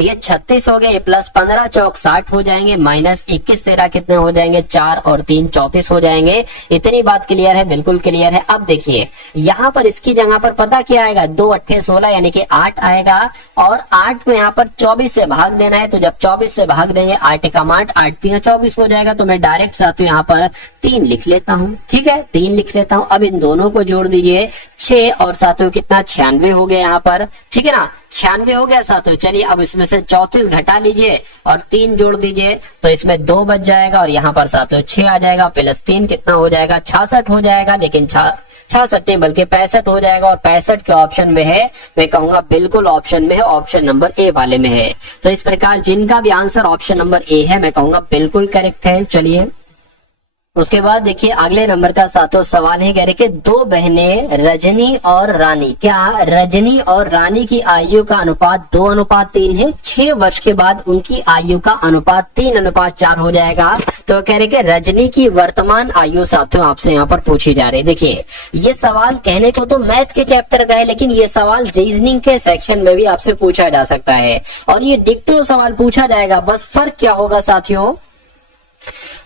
ये 36 हो गए, ये प्लस 15 चौक 60 हो जाएंगे, माइनस 21 13 कितने हो जाएंगे, 4 और 3 34 हो जाएंगे। इतनी बात क्लियर है, बिल्कुल क्लियर है। अब देखिए यहाँ पर इसकी जगह पर पता क्या आएगा, 2 8 16 यानी कि 8 आएगा, और 8 को यहाँ पर 24 से भाग देना है। तो जब 24 से भाग देंगे 8 एकम 8, 8 3 24 हो जाएगा। तो मैं डायरेक्ट साथियों यहाँ पर 3 लिख लेता हूँ, ठीक है, 3 लिख लेता हूँ। अब इन दोनों को जोड़ दीजिए, 6 और साथियों कितना 96 हो गया यहाँ पर, ठीक है ना, 96 हो गया साथियों। चलिए अब इसमें से 34 घटा लीजिए और 3 जोड़ दीजिए, तो इसमें 2 बच जाएगा, और यहाँ पर साथियों 6 आ जाएगा, प्लस 3 कितना हो जाएगा, 66 हो जाएगा। लेकिन 66 नहीं बल्कि 65 हो जाएगा, और 65 के ऑप्शन में है, मैं कहूंगा बिल्कुल ऑप्शन में है, ऑप्शन नंबर ए वाले में है। तो इस प्रकार जिनका भी आंसर ऑप्शन नंबर ए है, मैं कहूंगा बिल्कुल करेक्ट है। चलिए उसके बाद देखिए अगले नंबर का सातों सवाल है, कह रहे कि 2 बहनें रजनी और रानी, क्या रजनी और रानी की आयु का अनुपात 2:3 है। 6 वर्ष के बाद उनकी आयु का अनुपात 3:4 हो जाएगा। तो कह रहे कि रजनी की वर्तमान आयु साथियों आपसे यहाँ पर पूछी जा रही है। देखिए ये सवाल कहने को तो मैथ के चैप्टर का है, लेकिन ये सवाल रीजनिंग के सेक्शन में भी आपसे पूछा जा सकता है, और ये डिक्टो सवाल पूछा जाएगा। बस फर्क क्या होगा साथियों,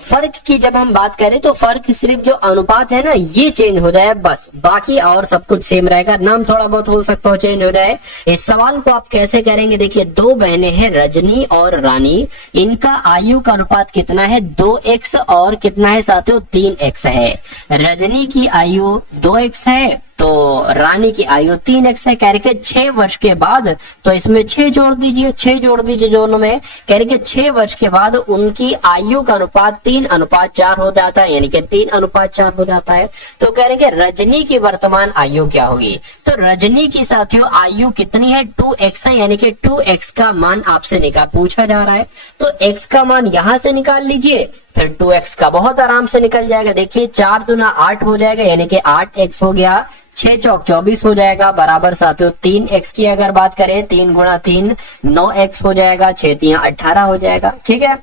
फर्क की जब हम बात करें तो फर्क सिर्फ जो अनुपात है ना ये चेंज हो जाए, बस बाकी और सब कुछ सेम रहेगा, नाम थोड़ा बहुत हो सकता हो चेंज हो जाए। इस सवाल को आप कैसे करेंगे, देखिए 2 बहनें हैं रजनी और रानी, इनका आयु का अनुपात कितना है 2x और कितना है साथियों 3x है। रजनी की आयु 2x है तो रानी की आयु 3x है। कह रहे कि 6 वर्ष के बाद, तो इसमें 6 जोड़ दीजिए, 6 जोड़ दीजिए दोनों में। कह रहे कि 6 वर्ष के बाद उनकी आयु का अनुपात 3:4 हो जाता है, यानी कि 3:4 हो जाता है। तो कह रहे कि रजनी की वर्तमान आयु क्या होगी, तो रजनी की साथियों आयु कितनी है 2x है, यानी कि 2x का मान आपसे पूछा जा रहा है। तो x का मान यहां से निकाल लीजिए, फिर 2x का बहुत आराम से निकल जाएगा। देखिए 4 दूना 8 हो जाएगा, यानी कि 8x हो गया, 6 चौक 24 हो जाएगा, बराबर साथियों 3x की अगर बात करें 3 गुणा 3 9x हो जाएगा, 6 3 18 हो जाएगा। ठीक है,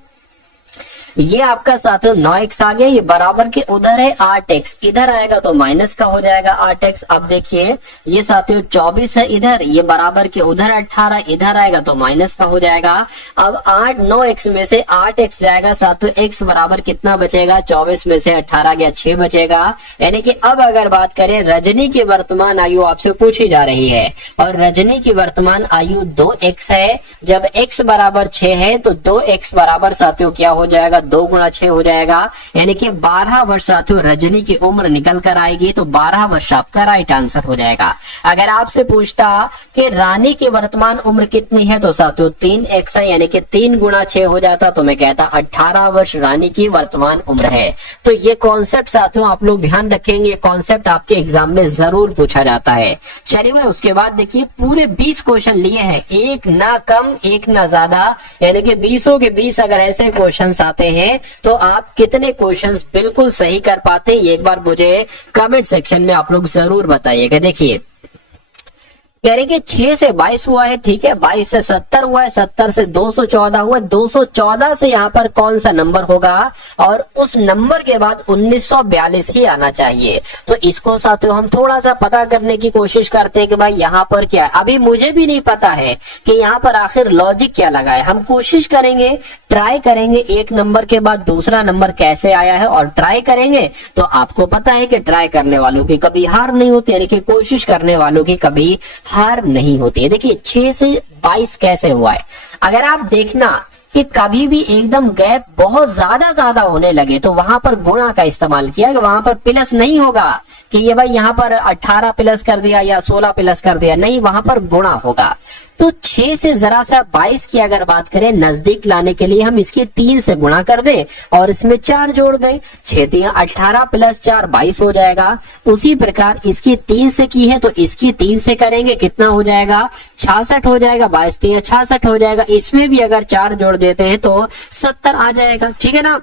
ये आपका साथियों 9x आ गया, ये बराबर के उधर है 8x, इधर आएगा तो माइनस का हो जाएगा 8x। अब देखिए ये साथियों 24 है इधर, ये बराबर के उधर 18, इधर आएगा तो माइनस का हो जाएगा। अब 8 9x में से 8x जाएगा साथियों, x बराबर कितना बचेगा 24 में से 18 गया 6 बचेगा। यानी कि अब अगर बात करें रजनी की वर्तमान आयु आपसे पूछी जा रही है, और रजनी की वर्तमान आयु 2x है। जब x बराबर 6 है तो 2x बराबर साथियों क्या हो जाएगा 2 गुणा 6 हो जाएगा, यानी कि 12 वर्ष साथियों रजनी की उम्र निकल कर आएगी। तो 12 वर्ष आपका राइट आंसर हो जाएगा। अगर आपसे पूछता कि रानी की वर्तमान उम्र कितनी है, तो साथियों 3x है, यानी कि 3 गुणा 6 हो जाता, तो मैं कहता 18 वर्ष रानी की वर्तमान उम्र है। तो ये कॉन्सेप्ट साथियों आप लोग ध्यान रखेंगे, कॉन्सेप्ट आपके एग्जाम में जरूर पूछा जाता है। चलिए मैं उसके बाद देखिए पूरे 20 क्वेश्चन लिए हैं, एक ना कम एक ना ज्यादा, यानी कि 20 के 20 अगर ऐसे क्वेश्चन आते रहे हैं तो आप कितने क्वेश्चंस बिल्कुल सही कर पाते हैं, ये एक बार मुझे कमेंट सेक्शन में आप लोग जरूर बताइएगा। देखिए कह रहे कि 6 से 22 हुआ है, ठीक है, 22 से 70 हुआ है, 70 से 214 हुआ है, 214 से यहाँ पर कौन सा नंबर होगा और उस नंबर के बाद 1942 ही आना चाहिए। तो इसको साथियों हम थोड़ा सा पता करने की कोशिश करते हैं कि भाई यहाँ पर क्या है। अभी मुझे भी नहीं पता है कि यहाँ पर आखिर लॉजिक क्या लगा है। हम कोशिश करेंगे, ट्राई करेंगे, एक नंबर के बाद दूसरा नंबर कैसे आया है और ट्राई करेंगे। तो आपको पता है कि ट्राई करने वालों की कभी हार नहीं होती, यानी कि कोशिश करने वालों की कभी हार नहीं होती है। देखिए 6 से 22 कैसे हुआ है, अगर आप देखना कि कभी भी एकदम गैप बहुत ज्यादा होने लगे तो वहां पर गुणा का इस्तेमाल किया, वहां पर प्लस नहीं होगा कि ये भाई यहाँ पर 18 प्लस कर दिया या 16 प्लस कर दिया, नहीं, वहां पर गुणा होगा। तो 6 से जरा सा 22 की अगर बात करें नजदीक लाने के लिए हम इसकी 3 से गुणा कर दें और इसमें 4 जोड़ दें, 6 3 18 प्लस 4 22 हो जाएगा। उसी प्रकार इसकी 3 से की है तो इसकी 3 से करेंगे, कितना हो जाएगा, 66 हो जाएगा, 22 3 66 हो जाएगा। इसमें भी अगर 4 जोड़ देते हैं तो 70 आ जाएगा, ठीक है ना।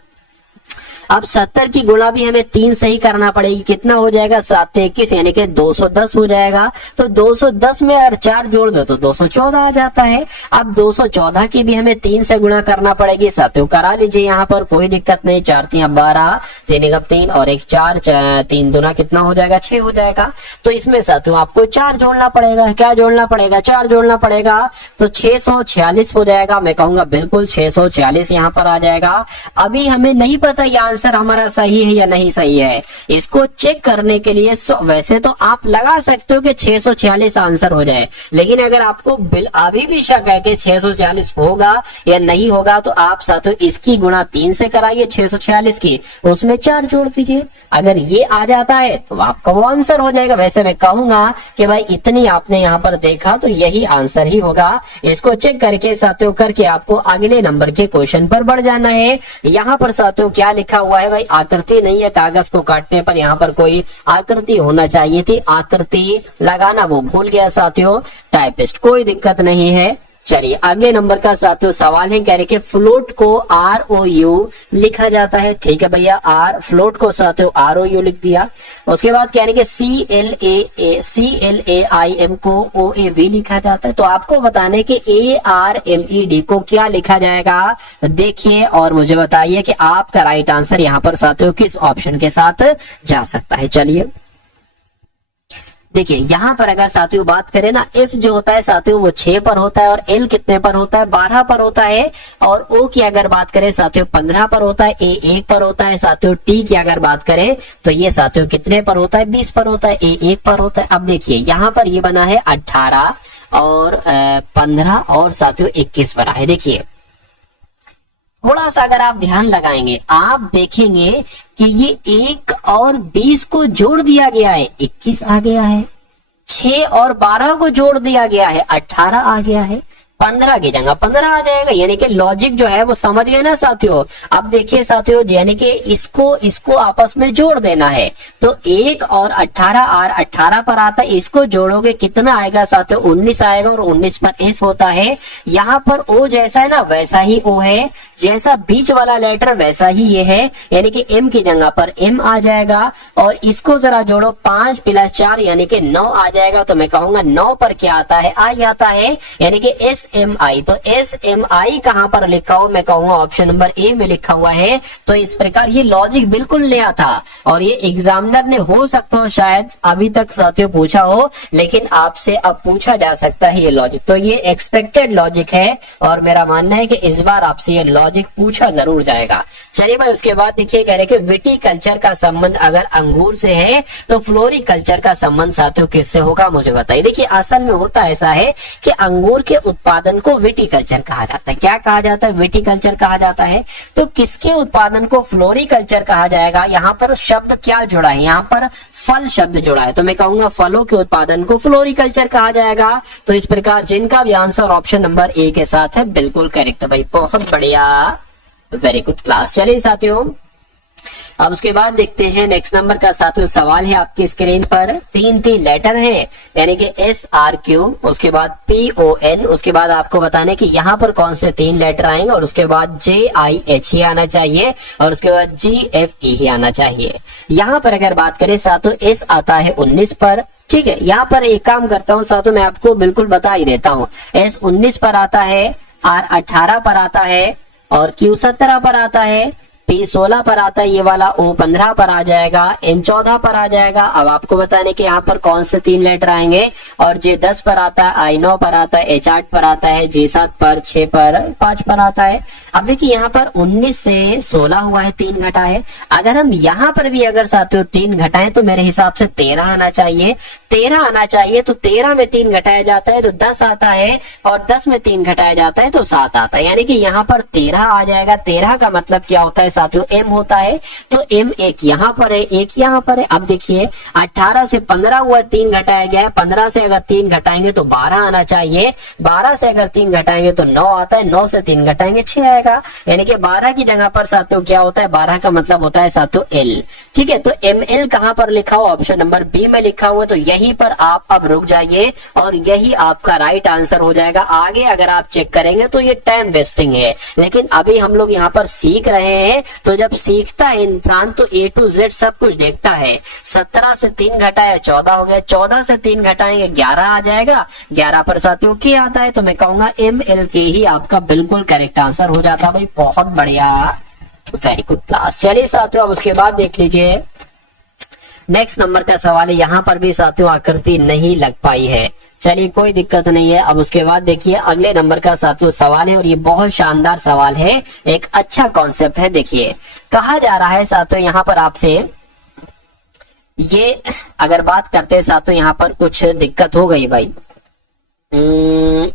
अब 70 की गुणा भी हमें 3 से ही करना पड़ेगी, कितना हो जाएगा, 7 21 यानी कि 210 हो जाएगा। तो 210 में अगर 4 जोड़ दो तो 214 आ जाता है। अब 214 की भी हमें 3 से गुणा करना पड़ेगी, साथियों करा लीजिए, यहाँ पर कोई दिक्कत नहीं। 4 3 12, 3 1 3 और 1 4, 3 दूना कितना हो जाएगा, 6 हो जाएगा। तो इसमें साथियों आपको 4 जोड़ना पड़ेगा, क्या जोड़ना पड़ेगा, 4 जोड़ना पड़ेगा, तो 646 हो जाएगा। मैं कहूंगा बिल्कुल 646 यहाँ पर आ जाएगा। अभी हमें नहीं पता ये आंसर हमारा सही है या नहीं सही है, इसको चेक करने के लिए वैसे तो आप लगा सकते हो कि 646 आंसर हो जाए, लेकिन अगर आपको अभी भी शक है कि 646 होगा या नहीं होगा तो आप साथियों इसकी गुणा 3 से कराइए 646 की, उसमें 4 जोड़ दीजिए। अगर ये आ जाता है तो आपका वो आंसर हो जाएगा। वैसे मैं कहूंगा कि भाई इतनी आपने यहाँ पर देखा तो यही आंसर ही होगा। इसको चेक करके साथियों करके आपको अगले नंबर के क्वेश्चन पर बढ़ जाना है। यहाँ पर साथियों क्या लिखा हुआ है, भाई आकृति नहीं है, कागज को काटने पर यहाँ पर कोई आकृति होना चाहिए थी, आकृति लगाना वो भूल गया साथियों टाइपिस्ट, कोई दिक्कत नहीं है। चलिए अगले नंबर का साथियों सवाल है, कह रहे कि फ्लोट को ROU लिखा जाता है, ठीक है भैया, फ्लोट को साथियों ROU लिख दिया। उसके बाद कह रहे कि CLAIM को OAV लिखा जाता है। तो आपको बताने कि ARMED को क्या लिखा जाएगा, देखिए और मुझे बताइए कि आपका राइट आंसर यहाँ पर साथियों किस ऑप्शन के साथ जा सकता है। चलिए देखिए यहाँ पर अगर साथियों बात करें ना, F जो होता है साथियों वो 6 पर होता है और L कितने पर होता है, 12 पर होता है। और O की अगर बात करें साथियों 15 पर होता है, A 1 पर होता है साथियों। T की अगर बात करें तो ये साथियों कितने पर होता है, 20 पर होता है, A 1 पर होता है। अब देखिए यहाँ पर ये बना है 18 और 15 और साथियों 21 बना है। देखिए थोड़ा सा अगर आप ध्यान लगाएंगे आप देखेंगे कि ये 1 और 20 को जोड़ दिया गया है, 21 आ गया है। 6 और 12 को जोड़ दिया गया है, 18 आ गया है। 15 की जगह 15 आ जाएगा, यानी कि लॉजिक जो है वो समझ गए ना साथियों। अब देखिए साथियों यानी कि इसको आपस में जोड़ देना है, तो 1 और 18 18 पर आता है, इसको जोड़ोगे कितना आएगा साथियों, 19 आएगा। और 19 पर एस होता है, यहाँ पर ओ जैसा है ना वैसा ही ओ है, जैसा बीच वाला लेटर वैसा ही ये है, यानी कि एम की जगह पर एम आ जाएगा। और इसको जरा जोड़ो 5 + 4 यानी कि 9 आ जाएगा। तो मैं कहूंगा 9 पर क्या आता है, आई आता है, यानी कि SMI। तो SMI कहां पर लिखा हो, मैं कहूंगा ऑप्शन नंबर ए में लिखा हुआ है। तो इस प्रकार ये लॉजिक बिल्कुल नया था और ये एग्जामिनर ने हो सकता हो शायद अभी तक साथियों पूछा हो, लेकिन आपसे अब पूछा जा सकता है ये लॉजिक। तो ये एक्सपेक्टेड लॉजिक है और मेरा मानना है कि इस बार आपसे ये लॉजिक पूछा जरूर जाएगा। चलिए भाई उसके बाद देखिए कह रहे कि विटीकल्चर का संबंध अगर अंगूर से है तो फ्लोरिकल्चर का संबंध साथियों किससे होगा, मुझे बताइए। देखिए असल में होता ऐसा है कि अंगूर के उत्पादन को विटीकल्चर कहा जाता है। क्या कहा जाता है, विटीकल्चर कहा जाता है। तो किसके उत्पादन को फ्लोरिकल्चर कहा जाएगा, यहाँ पर शब्द क्या जुड़ा है, यहाँ पर फल शब्द जुड़ा है। तो मैं कहूंगा फलों के उत्पादन को फ्लोरिकल्चर कहा जाएगा। तो इस प्रकार जिनका भी आंसर ऑप्शन नंबर ए के साथ है बिल्कुल करेक्ट भाई, बहुत बढ़िया, वेरी गुड क्लास। चलिए साथियों अब उसके बाद देखते हैं नेक्स्ट नंबर का सातवां सवाल है आपकी स्क्रीन पर। तीन तीन लेटर है यानी कि SRQ, उसके बाद PON, उसके बाद आपको बताने कि यहाँ पर कौन से तीन लेटर आएंगे और उसके बाद JIH ही आना चाहिए और उसके बाद GFE ही आना चाहिए। यहाँ पर अगर बात करें सातों S आता है 19 पर, ठीक है। यहाँ पर एक काम करता हूँ सातों, मैं आपको बिल्कुल बता ही देता हूँ। S 19 पर आता है, R 18 पर आता है और Q 17 पर आता है, P 16 पर आता है ये वाला, O 15 पर आ जाएगा, N 14 पर आ जाएगा। अब आपको बताने कि यहाँ पर कौन से तीन लेटर आएंगे और J 10 पर आता है, I 9 पर आता है, H 8 पर आता है, J 7 पर, 6 पर, 5 पर आता है। अब देखिए यहाँ पर 19 से 16 हुआ है, 3 घटा है। अगर हम यहाँ पर भी अगर साथियों 3 घटाएं तो मेरे हिसाब से 13 आना चाहिए। 13 आना चाहिए तो 13 में 3 घटाया जाता है तो 10 आता है और 10 में 3 घटाया जाता है तो 7 आता है, यानी कि यहाँ पर 13 आ जाएगा। 13 का मतलब क्या होता है साथियों, M होता है, तो M एक यहाँ पर है, एक यहाँ पर है। अब देखिए 18 से 15 हुआ, 3 घटाया गया है। 15 से अगर 3 घटाएंगे तो 12 आना चाहिए। 12 से अगर 3 घटाएंगे तो 9 आता है। 9 से 3 घटाएंगे 6 आएगा, यानी कि 12 की जगह पर साथियों क्या होता है, 12 का मतलब होता है साथियों L, ठीक है। तो ML कहां पर लिखा हुआ, ऑप्शन नंबर बी में लिखा हुआ, तो यहीं पर आप अब रुक जाइए और यही आपका राइट आंसर हो जाएगा। आगे अगर आप चेक करेंगे तो ये टाइम वेस्टिंग है, लेकिन अभी हम लोग यहाँ पर सीख रहे हैं। तो जब सीखता है इंसान तो A to Z सब कुछ देखता है। 17 से 3 घटाया 14 हो गया, 14 से 3 घटाएंगे 11 आ जाएगा, 11 पर साथियों क्या आता है, तो मैं कहूंगा ML के ही आपका बिल्कुल करेक्ट आंसर हो जाता भाई। बहुत बढ़िया, वेरी गुड क्लास। चलिए साथियों अब उसके बाद देख लीजिए नेक्स्ट नंबर का सवाल है। यहाँ पर भी साथियों आकृति नहीं लग पाई है, चलिए कोई दिक्कत नहीं है। अब उसके बाद देखिए अगले नंबर का साथियों सवाल है और ये बहुत शानदार सवाल है, एक अच्छा कॉन्सेप्ट है। देखिए कहा जा रहा है साथियों यहाँ पर आपसे, ये अगर बात करते हैं साथियों यहाँ पर कुछ दिक्कत हो गई भाई।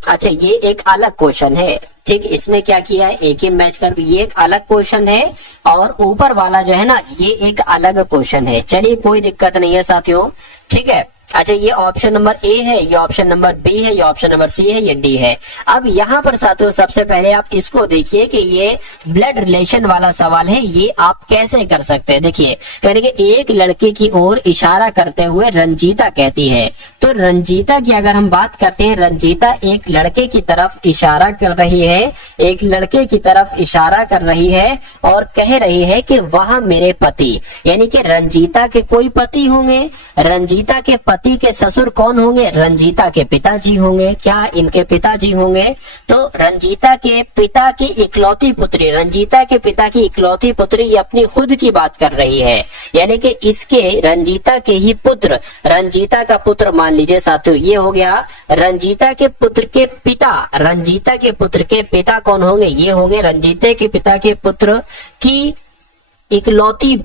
अच्छा ये एक अलग क्वेश्चन है, ठीक। इसमें क्या किया है, एक ही मैच कर, ये एक अलग क्वेश्चन है और ऊपर वाला जो है ना ये एक अलग क्वेश्चन है। चलिए कोई दिक्कत नहीं है साथियों, ठीक है। अच्छा ये ऑप्शन नंबर ए है, ये ऑप्शन नंबर बी है, ये ऑप्शन नंबर सी है, ये डी है। अब यहाँ पर साथियों सबसे पहले आप इसको देखिए कि ये ब्लड रिलेशन वाला सवाल है, ये आप कैसे कर सकते हैं। देखिए यानी कि एक लड़के की ओर इशारा करते हुए रंजीता कहती है, तो रंजीता की अगर हम बात करते हैं, रंजीता एक लड़के की तरफ इशारा कर रही है, एक लड़के की तरफ इशारा कर रही है और कह रही है कि वह मेरे पति, यानी कि रंजीता के कोई पति होंगे। रंजीता के पति के ससुर कौन होंगे, रंजीता के पिताजी होंगे। क्या इनके पिताजी होंगे, तो रंजीता के पिता की इकलौती पुत्री, रंजीता के पिता की इकलौती पुत्री, ये अपनी खुद की बात कर रही है, यानी कि इसके रंजीता के ही पुत्र, रंजीता का पुत्र मान लीजिए साथियों ये हो गया। रंजीता के पुत्र के पिता, रंजीता के पुत्र के पिता कौन होंगे, ये होंगे रंजीता के पिता के पुत्र की इकलौती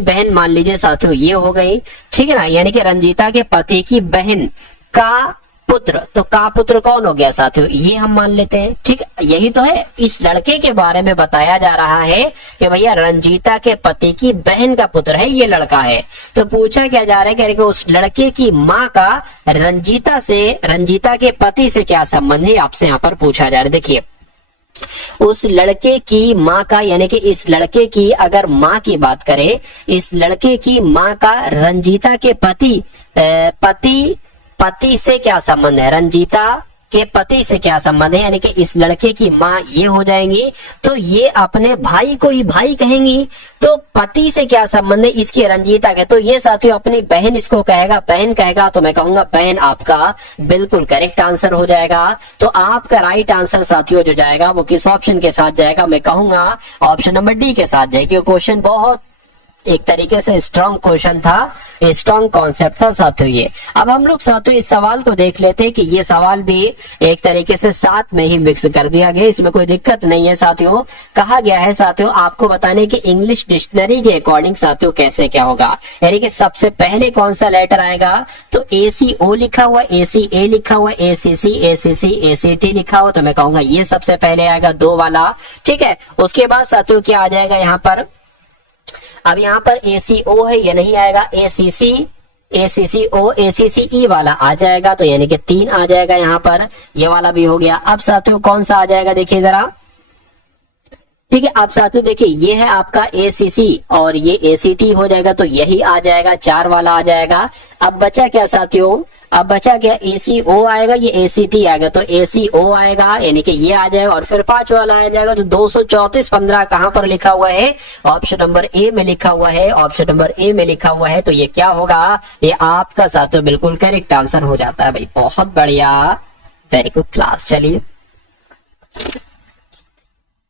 बहन मान लीजिए साथियों ये हो गई, ठीक है ना। यानी कि रंजीता के पति की बहन का पुत्र, तो का पुत्र कौन हो गया साथियों, ये हम मान लेते हैं, ठीक। यही तो है, इस लड़के के बारे में बताया जा रहा है कि भैया रंजीता के पति की बहन का पुत्र है, ये लड़का है। तो पूछा क्या जा रहा है कि उस लड़के की माँ का रंजीता से, रंजीता के पति से क्या संबंध है, आपसे यहाँ पर पूछा जा रहा है। देखिए उस लड़के की माँ का, यानी कि इस लड़के की अगर माँ की बात करें, इस लड़के की माँ का रंजीता के पति से क्या संबंध है, रंजीता के पति से क्या संबंध है, यानी कि इस लड़के की माँ ये हो जाएंगी, तो ये अपने भाई को ही भाई कहेंगी। तो पति से क्या संबंध है इसकी, रंजीता के, तो ये साथियों अपनी बहन इसको कहेगा, बहन कहेगा, तो मैं कहूंगा बहन आपका बिल्कुल करेक्ट आंसर हो जाएगा। तो आपका राइट आंसर साथियों जो जाएगा वो किस ऑप्शन के साथ जाएगा, मैं कहूंगा ऑप्शन नंबर डी के साथ जाएगा। क्वेश्चन बहुत एक तरीके से स्ट्रॉन्ग क्वेश्चन था, स्ट्रॉन्ग कॉन्सेप्ट था साथियों ये। अब हम लोग साथियों इस सवाल को देख लेते हैं कि ये सवाल भी एक तरीके से साथ में ही मिक्स कर दिया गया, इसमें कोई दिक्कत नहीं है साथियों। कहा गया है साथियों आपको बताने की इंग्लिश डिक्शनरी के अकॉर्डिंग साथियों कैसे क्या होगा, यानी कि सबसे पहले कौन सा लेटर आएगा, तो ACO लिखा हुआ, ACA लिखा हुआ, ACC, ACC, ACT लिखा हुआ, तो मैं कहूंगा ये सबसे पहले आएगा 2 वाला, ठीक है। उसके बाद साथियों क्या आ जाएगा यहाँ पर, अब यहाँ पर ACO है, ये नहीं आएगा, ACC, ACCO, ACCE वाला आ जाएगा, तो यानी कि 3 आ जाएगा यहाँ पर, ये वाला भी हो गया। अब साथियों कौन सा आ जाएगा देखिए जरा, ठीक है। अब साथियों देखिए ये है आपका ACC और ये ACT हो जाएगा, तो यही आ जाएगा, 4 वाला आ जाएगा। अब बचा क्या साथियों, अब बचा क्या, ACO आएगा, ये ACT आएगा, तो ACO आएगा यानी कि ये आ जाएगा, और फिर 5 वाला आ जाएगा। तो 234 15 कहां पर लिखा हुआ है, ऑप्शन नंबर ए में लिखा हुआ है, ऑप्शन नंबर ए में लिखा हुआ है। तो ये क्या होगा, ये आपका साथियों बिल्कुल करेक्ट आंसर हो जाता है भाई। बहुत बढ़िया, वेरी गुड क्लास। चलिए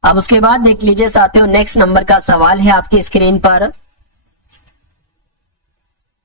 अब उसके बाद देख लीजिए साथियों, नेक्स्ट नंबर का सवाल है आपकी स्क्रीन पर।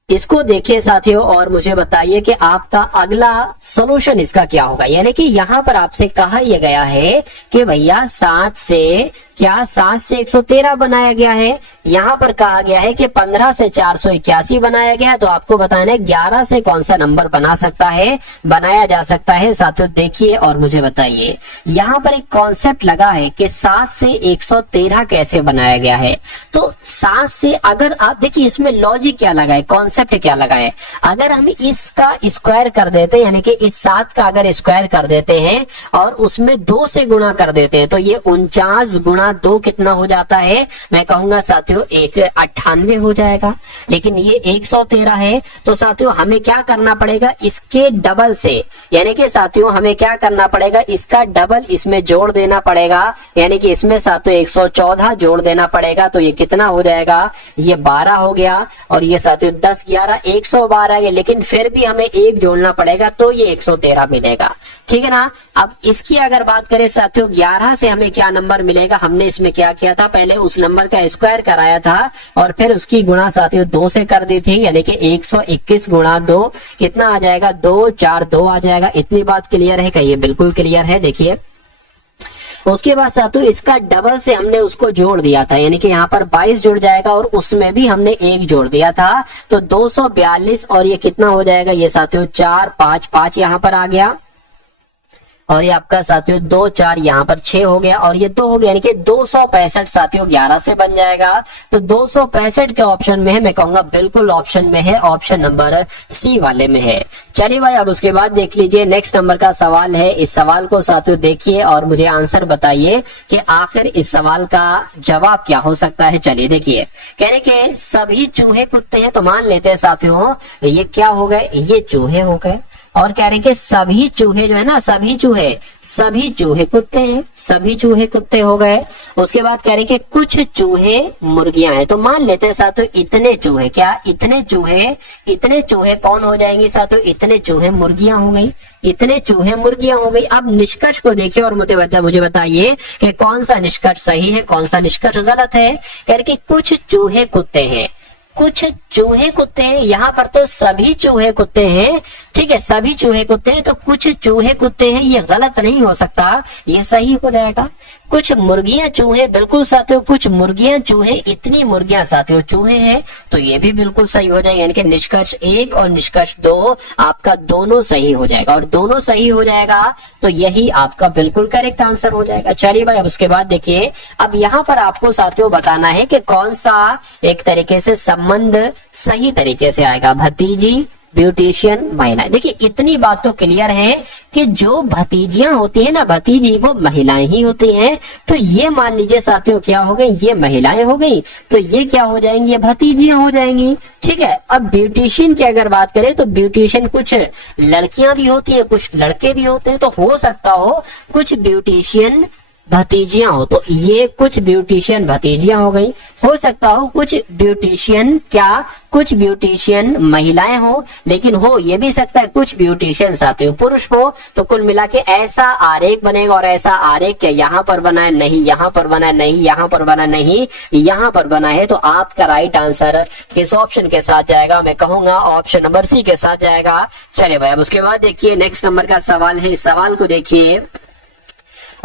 इसको देखिए साथियों और मुझे बताइए कि आपका अगला सॉल्यूशन इसका क्या होगा। यानी कि यहां पर आपसे कहा यह गया है कि भैया 7 से 113 बनाया गया है। यहां पर कहा गया है कि 15 से 481 बनाया गया है। तो आपको बताना है 11 से कौन सा नंबर बनाया जा सकता है। साथियों देखिए और मुझे बताइए, यहां पर एक कॉन्सेप्ट लगा है कि 7 से 113 कैसे बनाया गया है। तो 7 से अगर आप देखिए, इसमें लॉजिक क्या लगा है, कॉन्सेप्ट क्या लगा है। अगर हम इसका स्क्वायर कर देते हैं, यानी कि इस 7 का अगर स्क्वायर कर देते हैं और उसमें 2 से गुणा कर देते हैं, तो ये 49 गुणा 2 कितना हो जाता है, मैं कहूंगा साथियों 98 हो जाएगा। लेकिन ये 113 है, तो साथियों हमें क्या करना पड़ेगा, इसके डबल से, यानी कि साथियों हमें क्या करना पड़ेगा, इसका डबल इसमें जोड़ देना पड़ेगा। यानी कि इसमें साथियों 114 जोड़ देना पड़ेगा। तो ये कितना हो जाएगा, ये 12 हो गया, और ये साथियों 10 11 112 है। लेकिन फिर भी हमें 1 जोड़ना पड़ेगा, तो ये 113 मिलेगा। ठीक है ना। अब इसकी अगर बात करें साथियों, 11 से हमें क्या नंबर मिलेगा, हमने इसमें क्या किया था, पहले उस नंबर का स्क्वायर कराया था और फिर उसकी गुणा साथियों 2 से कर दी थी। यानी कि 121 गुणा 2 कितना आ जाएगा, 242 आ जाएगा। इतनी बात क्लियर है क्या, ये बिल्कुल क्लियर है। देखिए उसके बाद साथियों इसका डबल से हमने उसको जोड़ दिया था, यानी कि यहाँ पर 22 जुड़ जाएगा और उसमें भी हमने 1 जोड़ दिया था, तो 242। और ये कितना हो जाएगा, ये साथियों 4 5 5 यहाँ पर आ गया, और ये आपका साथियों 2 4 यहाँ पर 6 हो गया, और ये 2 हो गया, यानी कि 265 साथियों 11 से बन जाएगा। तो 265 के ऑप्शन में है, मैं कहूंगा बिल्कुल ऑप्शन में है, ऑप्शन नंबर सी वाले में है। चलिए भाई अब उसके बाद देख लीजिए, नेक्स्ट नंबर का सवाल है। इस सवाल को साथियों देखिए और मुझे आंसर बताइए कि आखिर इस सवाल का जवाब क्या हो सकता है। चलिए देखिए, कहने के सभी चूहे कुत्ते हैं, तो मान लेते हैं साथियों ये क्या हो गए, ये चूहे हो गए, और कह रहे कि सभी चूहे जो है ना, सभी चूहे कुत्ते हैं, सभी चूहे कुत्ते हो गए। उसके बाद कह रहे कि कुछ चूहे मुर्गियां हैं, तो मान लेते हैं साथियों इतने चूहे, क्या इतने चूहे कौन हो जाएंगे साथियों, इतने चूहे मुर्गियां हो गई, इतने चूहे मुर्गियां हो गई। अब निष्कर्ष को देखिए और मुझे बताइए कि कौन सा निष्कर्ष सही है, कौन सा निष्कर्ष गलत है। कह रहे कि कुछ चूहे कुत्ते हैं, कुछ चूहे कुत्ते हैं, यहाँ पर तो सभी चूहे कुत्ते हैं। ठीक है, सभी चूहे कुत्ते हैं, तो कुछ चूहे कुत्ते हैं, ये गलत नहीं हो सकता, ये सही हो जाएगा। कुछ मुर्गियां चूहे, बिल्कुल साथियों कुछ मुर्गियां चूहे, इतनी मुर्गियां साथियों चूहे हैं, तो ये भी बिल्कुल सही हो जाएगा। यानी कि निष्कर्ष 1 और निष्कर्ष 2 आपका दोनों सही हो जाएगा, और दोनों सही हो जाएगा तो यही आपका बिल्कुल करेक्ट आंसर हो जाएगा। चलिए भाई अब उसके बाद देखिए, अब यहाँ पर आपको साथियों बताना है कि कौन सा एक तरीके से संबंध सही तरीके से आएगा, भतीजी ब्यूटिशियन महिलाएं। देखिए इतनी बात तो क्लियर है कि जो भतीजियां होती है ना, भतीजी वो महिलाएं ही होती हैं। तो ये मान लीजिए साथियों क्या हो गई, ये महिलाएं हो गई, तो ये क्या हो जाएंगी, ये भतीजियां हो जाएंगी। ठीक है, अब ब्यूटिशियन की अगर बात करें तो ब्यूटिशियन कुछ लड़कियां भी होती है, कुछ लड़के भी होते हैं, तो हो सकता हो कुछ ब्यूटिशियन भतीजियां हो, तो ये कुछ ब्यूटिशियन भतीजियां हो गई। हो सकता हो कुछ ब्यूटिशियन महिलाएं हो, लेकिन हो ये भी सकता है कुछ ब्यूटिशियन साथियों पुरुष हो। तो कुल मिला के ऐसा आरेख बनेगा, और ऐसा आरेख क्या यहाँ पर बना है, नहीं यहाँ पर बना है, नहीं यहाँ पर बना, नहीं यहाँ पर बना है। तो आपका राइट आंसर किस ऑप्शन के साथ जाएगा, मैं कहूंगा ऑप्शन नंबर सी के साथ जाएगा। चलिए भाई अब उसके बाद देखिए, नेक्स्ट नंबर का सवाल है। इस सवाल को देखिए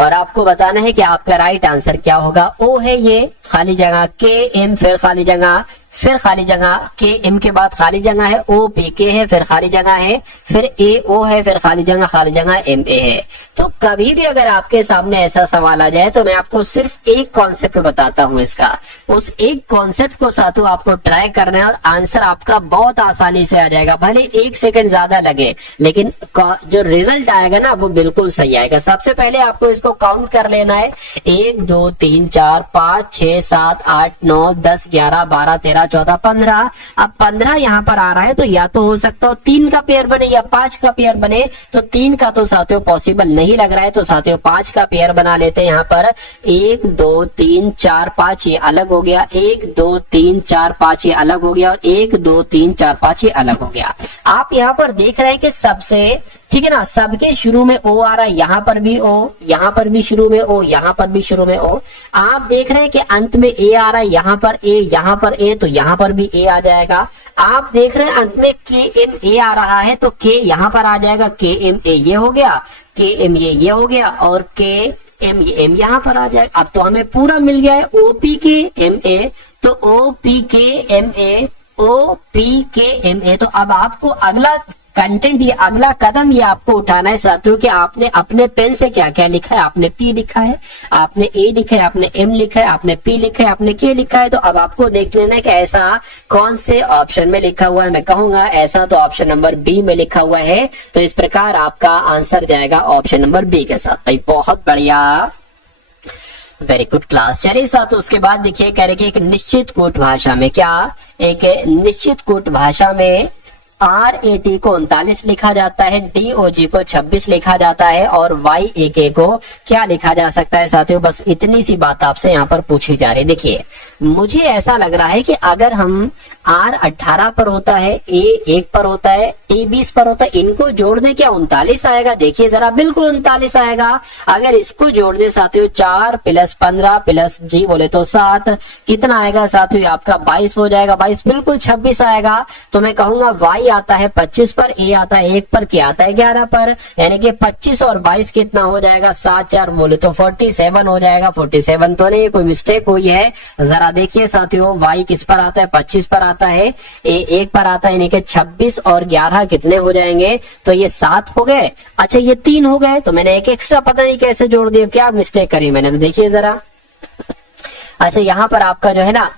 और आपको बताना है कि आपका राइट आंसर क्या होगा। ओ है ये खाली जगह, के एम फिर खाली जगह, फिर खाली जगह, के एम के बाद खाली जगह है, ओ पी के है, फिर खाली जगह है, फिर ए ओ है, फिर खाली जगह एम ए है। तो कभी भी अगर आपके सामने ऐसा सवाल आ जाए तो मैं आपको सिर्फ एक कॉन्सेप्ट बताता हूं इसका, उस एक कॉन्सेप्ट को साथों आपको ट्राई करना है और आंसर आपका बहुत आसानी से आ जाएगा। भले 1 सेकंड ज्यादा लगे लेकिन जो रिजल्ट आएगा ना वो बिल्कुल सही आएगा। सबसे पहले आपको इसको काउंट कर लेना है, 1 2 3 4 5 6 7 8 9 10 11 12 13 14 15। अब 15 यहाँ पर आ रहा है तो या तो हो सकता हो 3 का पेयर बने या 5 का पेयर बने, तो 3 का तो साथियों पॉसिबल नहीं लग रहा है, तो साथियों 5 का पेयर बना लेते हैं। यहाँ पर 1 2 3 4 5 ये अलग हो गया, 1 2 3 4 5 ये अलग हो गया और 1 2 3 4 5 ये अलग हो गया। आप यहाँ पर देख रहे हैं कि सबसे, ठीक है ना, सबके शुरू में ओ आ रहा है, यहाँ पर भी ओ, यहाँ पर भी शुरू में ओ, यहाँ पर भी शुरू में ओ। आप देख रहे हैं कि अंत में ए आ रहा है, यहाँ पर ए, यहाँ पर ए, तो यहाँ पर भी ए आ जाएगा। आप देख रहे हैं अंत में के एम ए आ रहा है तो के यहाँ पर आ जाएगा, के एम ए ये हो गया, के एम ये हो गया और के एम यहाँ पर आ जाएगा। अब तो हमें पूरा मिल गया है ओपी के एम ए, तो ओ पी के एम ए, ओ पी के एम ए। तो अब आपको अगला कंटेंट, ये अगला कदम ये आपको उठाना है साथियों कि आपने अपने पेन से क्या क्या लिखा है। आपने पी लिखा है, आपने ए लिखा है, आपने एम लिखा है, आपने पी लिखा है, आपने के लिखा है। तो अब आपको देख लेना है कि ऐसा कौन से ऑप्शन में लिखा हुआ है। मैं कहूंगा ऐसा तो ऑप्शन नंबर बी में लिखा हुआ है, तो इस प्रकार आपका आंसर जाएगा ऑप्शन नंबर बी के साथ। भाई बहुत बढ़िया, वेरी गुड क्लास। चलिए साथ उसके बाद देखिए कह रहे कि एक निश्चित कूट भाषा में, क्या एक निश्चित कूट भाषा में RAT को 39 लिखा जाता है, DOG को 26 लिखा जाता है और YAK को क्या लिखा जा सकता है साथियों। बस इतनी सी बात आपसे यहाँ पर पूछी जा रही। देखिए मुझे ऐसा लग रहा है कि अगर हम R 18 पर होता है, A 1 पर होता है, A 20 पर होता है, इनको जोड़ दे क्या 39 आएगा। देखिए जरा बिल्कुल 39 आएगा। अगर इसको जोड़ दे साथियों 4 + 15 + G बोले तो 7, कितना आएगा साथियों आपका 22 हो जाएगा। 22 बिल्कुल 26 आएगा। तो मैं कहूंगा Y आता है 25 पर, A आता है 1 पर, क्या आता है 11 पर, यानी कि 25 और 22 कितना हो जाएगा 7 4 बोले तो 47 हो जाएगा। 47 तो नहीं, कोई मिस्टेक हुई है। जरा देखिए साथियों Y किस पर आता है 25 पर आता है, A 1 पर आता है, यानी कि 26 और 11 कितने हो जाएंगे, तो ये 7 हो गए। अच्छा ये 3 हो गए, तो मैंने एक एक्स्ट्रा पता नहीं कैसे जोड़ दिया, क्या मिस्टेक करी मैंने, देखिए जरा। अच्छा यहाँ पर आपका जो है ना,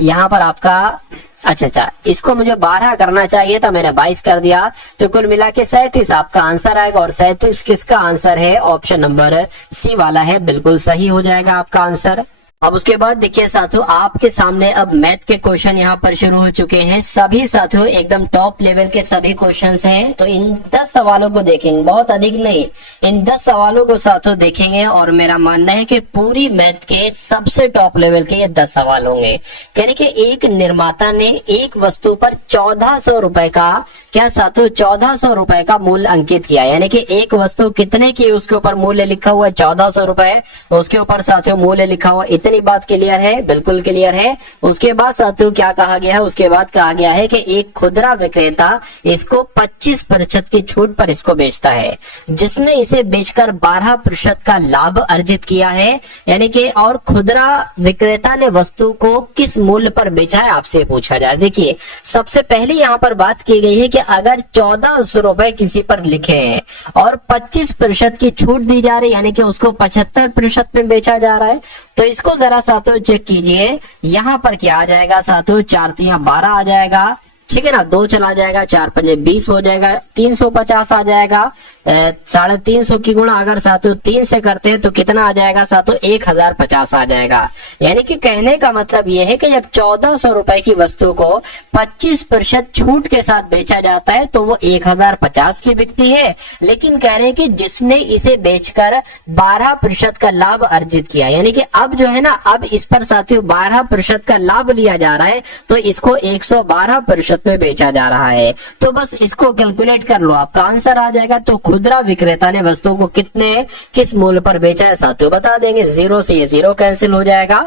यहाँ पर आपका अच्छा इसको मुझे 12 करना चाहिए था, मैंने 22 कर दिया। तो कुल मिला के 37 आपका आंसर आएगा और 37 किसका आंसर है, ऑप्शन नंबर सी वाला है, बिल्कुल सही हो जाएगा आपका आंसर। अब उसके बाद देखिए साथियों आपके सामने अब मैथ के क्वेश्चन यहाँ पर शुरू हो चुके हैं। सभी साथियों एकदम टॉप लेवल के सभी क्वेश्चंस हैं। तो इन 10 सवालों को देखेंगे, बहुत अधिक नहीं, इन 10 सवालों को साथियों देखेंगे और मेरा मानना है कि पूरी मैथ के सबसे टॉप लेवल के ये 10 सवाल होंगे। यानी कि एक निर्माता ने एक वस्तु पर 1400 रुपए का, क्या साथियों 1400 रुपए का मूल्य अंकित किया, यानी कि एक वस्तु कितने की उसके ऊपर मूल्य लिखा हुआ है 1400 रुपए, उसके ऊपर साथियों मूल्य लिखा हुआ, इतनी बात क्लियर है, बिल्कुल क्लियर है। उसके बाद साथियों क्या कहा गया है, उसके बाद कहा गया है कि एक खुदरा विक्रेता इसको 25% की छूट पर इसको बेचता है, जिसने इसे बेचकर 12% का लाभ अर्जित किया है, यानी कि और खुदरा विक्रेता ने वस्तु को किस मूल्य पर बेचा है, आपसे पूछा जाए। देखिए सबसे पहले यहाँ पर बात की गई है कि अगर 1400 रुपए किसी पर लिखे हैं और 25% की छूट दी जा रही है, यानी कि उसको 75% में बेचा जा रहा है, तो इसको जरा साथियों चेक कीजिए। यहाँ पर क्या आ जाएगा साथियों, 4 3 12 आ जाएगा, ठीक है ना, 2 चला जाएगा, 4 5 20 हो जाएगा, 350 आ जाएगा, 350 की गुणा अगर साथियों 3 से करते हैं तो कितना आ जाएगा साथियों 1050 आ जाएगा। यानी कि कहने का मतलब यह है कि जब 1400 रुपए की वस्तु को 25% छूट के साथ बेचा जाता है तो वो 1050 की बिकती है, लेकिन कह रहे हैं कि जिसने इसे बेचकर 12% का लाभ अर्जित किया, यानी कि अब जो है ना, अब इस पर साथियों 12% का लाभ लिया जा रहा है, तो इसको 112% में बेचा जा रहा है। तो बस इसको कैलकुलेट कर लो, आपका आंसर आ जाएगा। तो खुदरा विक्रेता ने वस्तु को किस मूल्य पर बेचा है साथियों बता देंगे। 0 से ये 0 कैंसिल हो जाएगा,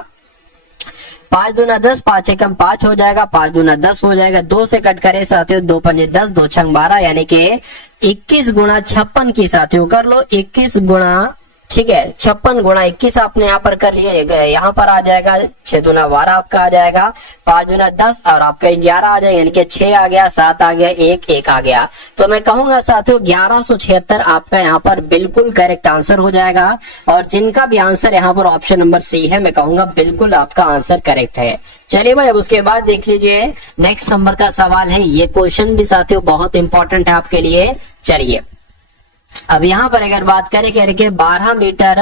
5 दूना 10, 5 एकम 5 हो जाएगा, 5 दूना 10 हो जाएगा, 2 से कट करे साथियों 2 पंजे 10, 2 छंग 12, यानी कि 21 गुणा 56 की साथियों कर लो, 21 गुणा ठीक है। 56 गुणा 21 आपने यहाँ पर कर लिया, यहाँ पर आ जाएगा 6 दूना 12 आपका आ जाएगा, 5 दूना 10 और आपका 11 आ जाएगा, यानी कि 6 आ गया, 7 आ गया, 1 आ गया। तो मैं कहूंगा साथियों 1176 आपका यहाँ पर बिल्कुल करेक्ट आंसर हो जाएगा। और जिनका भी आंसर यहाँ पर ऑप्शन नंबर सी है, मैं कहूंगा बिल्कुल आपका आंसर करेक्ट है। चलिए भाई, अब उसके बाद देख लीजिए नेक्स्ट नंबर का सवाल है। ये क्वेश्चन भी साथियों बहुत इंपॉर्टेंट है आपके लिए। चलिए अब यहाँ पर अगर बात करें कि 12 मीटर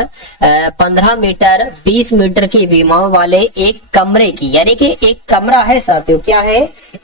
15 मीटर 20 मीटर की विमाओं वाले एक कमरे की, यानी कि एक कमरा है साथियों, क्या है,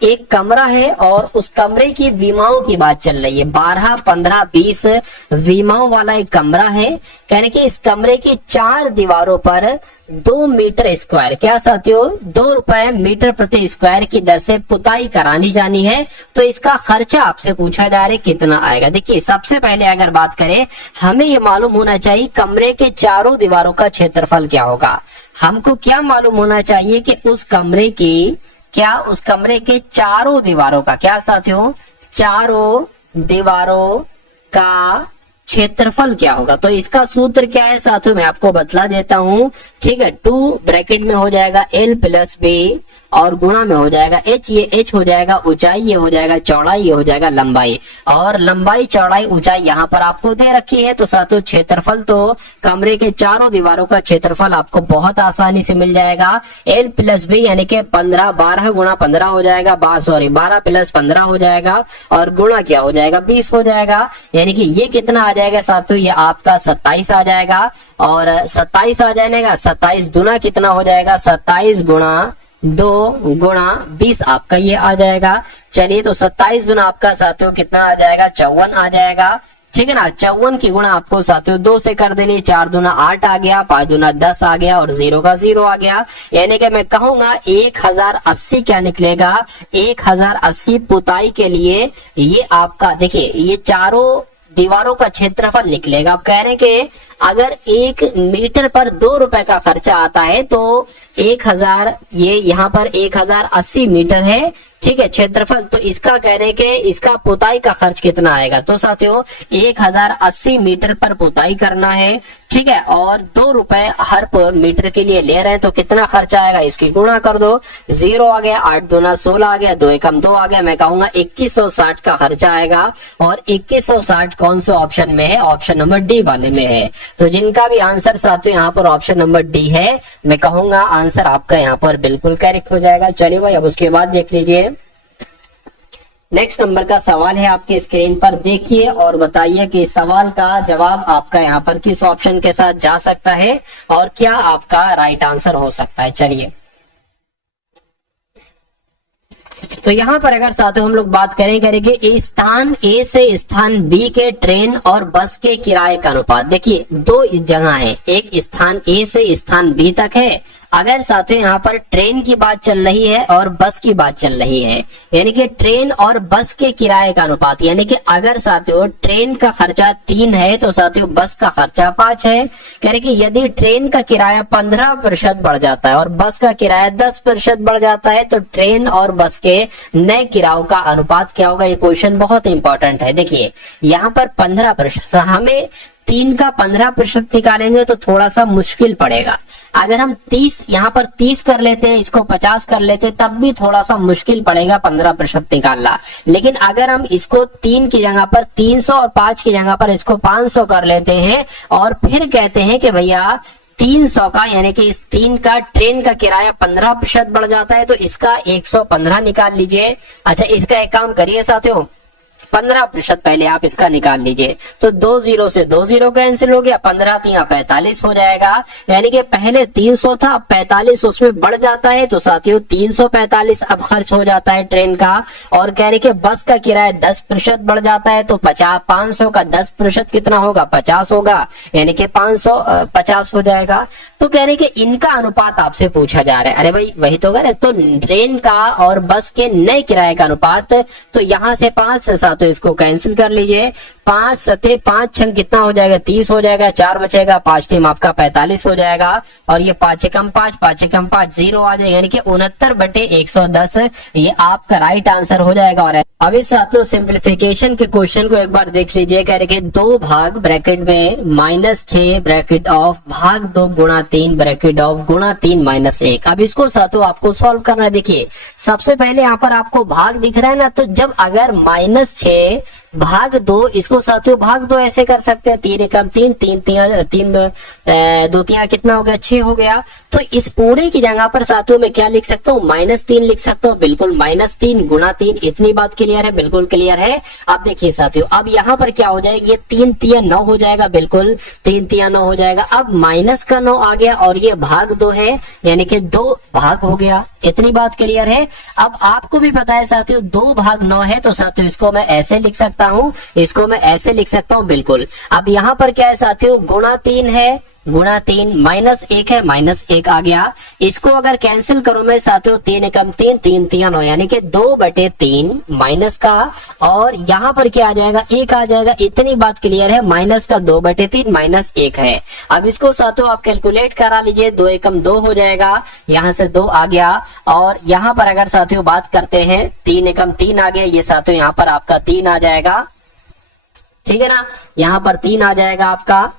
एक कमरा है और उस कमरे की विमाओं की बात चल रही है। 12 15 20 विमाओं वाला एक कमरा है, यानी कि इस कमरे की 4 दीवारों पर 2 मीटर स्क्वायर, क्या साथियों, 2 रुपए मीटर प्रति स्क्वायर की दर से पुताई करानी जानी है। तो इसका खर्चा आपसे पूछा जा रहा है कितना आएगा। देखिए सबसे पहले अगर बात करें, हमें ये मालूम होना चाहिए कमरे के चारों दीवारों का क्षेत्रफल क्या होगा। हमको क्या मालूम होना चाहिए कि उस कमरे के चारों दीवारों का, क्या साथियों, चारों दीवारों का क्षेत्रफल क्या होगा। तो इसका सूत्र क्या है साथियों, मैं आपको बतला देता हूं। ठीक है, 2 ब्रैकेट में हो जाएगा L + B और गुणा में हो जाएगा H, ये H हो जाएगा ऊंचाई, ये हो जाएगा चौड़ाई, ये हो जाएगा लंबाई। और लंबाई चौड़ाई ऊंचाई यहाँ पर आपको दे रखी है। तो साथियों क्षेत्रफल तो कमरे के चारों दीवारों का क्षेत्रफल आपको बहुत आसानी से मिल जाएगा। L + B यानी कि 15, 12 गुणा 15 हो जाएगा, 12 + 15 हो जाएगा और गुणा क्या हो जाएगा, 20 हो जाएगा। यानी कि ये कितना आ जाएगा साथियों, ये आपका 27 आ जाएगा। और 27 आ जाएगा, 27 दूना कितना हो जाएगा, 27 गुणा 2 गुणा 20 आपका ये आ जाएगा। चलिए तो 27 दूना आपका साथियों कितना आ जाएगा, 54 आ जाएगा। ठीक है ना, 54 की गुणा आपको साथियों 2 से कर देनी, 4 दूना 8 आ गया, 5 दूना 10 आ गया और 0 का 0 आ गया। यानी कि मैं कहूंगा 1080 क्या निकलेगा, 1080 पुताई के लिए ये आपका, देखिए ये चारों दीवारों का क्षेत्रफल निकलेगा। आप कह रहे हैं कि अगर 1 मीटर पर 2 रुपए का खर्चा आता है तो 1000, ये यहाँ पर 1080 मीटर है, ठीक है, क्षेत्रफल। तो इसका कह रहे हैं कि इसका पुताई का खर्च कितना आएगा। तो साथियों 1080 मीटर पर पुताई करना है, ठीक है, और 2 रुपए हर मीटर के लिए ले रहे हैं। तो कितना खर्चा आएगा, इसकी गुणा कर दो, 0 आ गया, 8 दूना 16 आ गया, 2 एकम 2 आ गया। मैं कहूंगा 2160 का खर्चा आएगा। और 2160 कौन से ऑप्शन में है, ऑप्शन नंबर डी वाले में है। तो जिनका भी आंसर साथियों यहाँ पर ऑप्शन नंबर डी है, मैं कहूंगा आंसर आपका यहाँ पर बिल्कुल करेक्ट हो जाएगा। चलिए भाई, अब उसके बाद देख लीजिए नेक्स्ट नंबर का सवाल है आपके स्क्रीन पर, देखिए और बताइए कि सवाल का जवाब आपका यहाँ पर किस ऑप्शन के साथ जा सकता है और क्या आपका राइट आंसर हो सकता है। चलिए तो यहाँ पर अगर साथियों हम लोग बात करेंगे स्थान ए से स्थान बी के ट्रेन और बस के किराए का अनुपात। देखिए 2 जगह है, एक स्थान ए से स्थान बी तक है। अगर साथियों यहाँ पर ट्रेन की बात चल रही है और बस की बात चल रही है, यानी कि ट्रेन और बस के किराए का अनुपात, यानी कि अगर साथियों ट्रेन का खर्चा 3 है तो साथियों बस का खर्चा 5 है। कह रहे कि यदि ट्रेन का किराया 15% बढ़ जाता है और बस का किराया 10% बढ़ जाता है तो ट्रेन और बस के नए किरायों का अनुपात क्या होगा। ये क्वेश्चन बहुत इंपॉर्टेंट है। देखिए यहाँ पर 15%, हमें 3 का 15% निकालेंगे तो थोड़ा सा मुश्किल पड़ेगा। अगर हम 30 यहाँ पर 30 कर लेते हैं, इसको 50 कर लेते हैं, तब भी थोड़ा सा मुश्किल पड़ेगा 15% निकालना। लेकिन अगर हम इसको 3 की जगह पर 300 और 5 की जगह पर इसको 500 कर लेते हैं और फिर कहते हैं कि भैया 300 का, यानी कि इस 3 का ट्रेन का किराया 15% बढ़ जाता है तो इसका 115 निकाल लीजिए। अच्छा इसका एक काम करिए साथियों, 15% पहले आप इसका निकाल लीजिए। तो 2 0 से 2 0 कैंसिल हो गया, 15 3 45 हो जाएगा। यानी कि पहले 300 था, अब 45 उसमें बढ़ जाता है। तो साथियों 345 अब खर्च हो जाता है ट्रेन का। और कहने के बस का किराया 10% बढ़ जाता है तो 500 का 10% कितना होगा, 50 होगा, यानी कि 550 हो जाएगा। तो कहने के इनका अनुपात आपसे पूछा जा रहा है। अरे भाई वही तो कर, तो ट्रेन का और बस के नए किराए का अनुपात, तो यहाँ से 5 से 7 तो इसको कैंसिल कर लीजिए। 5 सते 5 छंग कितना हो जाएगा, 30 हो जाएगा, 4 बचेगा, 5 टीम आपका 45 हो जाएगा। और ये 5 एकम 5, 5 एकम 5, 0 आ जाएगा, यानी कि 69/110 ये आपका राइट आंसर हो जाएगा। और अब इस साथियों सिंप्लीफिकेशन के क्वेश्चन को एक बार देख लीजिए। कह रहे 2 भाग ब्रैकेट में -6 ब्रैकेट ऑफ भाग 2 गुणा 3 ब्रैकेट ऑफ गुणा 3 -1। अब इसको साथियों आपको सॉल्व करना है। देखिए सबसे पहले यहाँ पर आपको भाग दिख रहा है ना, तो जब अगर -6 भाग 2, इसको साथियों भाग 2 ऐसे कर सकते हैं, 3 एकम 3, 3 2 3 कितना हो गया 6 हो गया। तो इस पूरे की जगह पर साथियों में क्या लिख सकता हूँ -3 लिख सकता हूँ। बिल्कुल -3 गुणा 3, इतनी बात क्लियर है, बिल्कुल क्लियर है। अब देखिए साथियों अब यहाँ पर क्या हो जाएगा, ये 3 3 9 हो जाएगा, बिल्कुल 3 3 9 हो जाएगा। अब माइनस का 9 आ गया और ये भाग 2 है, यानी कि 2 भाग हो गया, इतनी बात क्लियर है। अब आपको भी पता है साथियों 2 भाग 9 है, तो साथियों इसको मैं ऐसे लिख सकता हूं, इसको मैं ऐसे लिख सकता हूं, बिल्कुल। अब यहां पर क्या है साथियों, गुणा 3 है, गुणा 3 -1 है, -1 आ गया। इसको अगर कैंसिल करो मैं साथियों 3 एकम 3, 3 3 9, यानी कि 2/3 माइनस का, और यहाँ पर क्या आ जाएगा 1 आ जाएगा, इतनी बात क्लियर है। माइनस का 2/3 -1 है। अब इसको साथियों आप कैलकुलेट करा लीजिए, 2 एकम 2 हो जाएगा, यहाँ से 2 आ गया। और यहाँ पर अगर साथियों बात करते हैं 3 एकम 3 आ गया, ये साथियों यहाँ पर आपका 3 आ जाएगा, ठीक है ना, यहाँ पर 3 आ जाएगा आपका।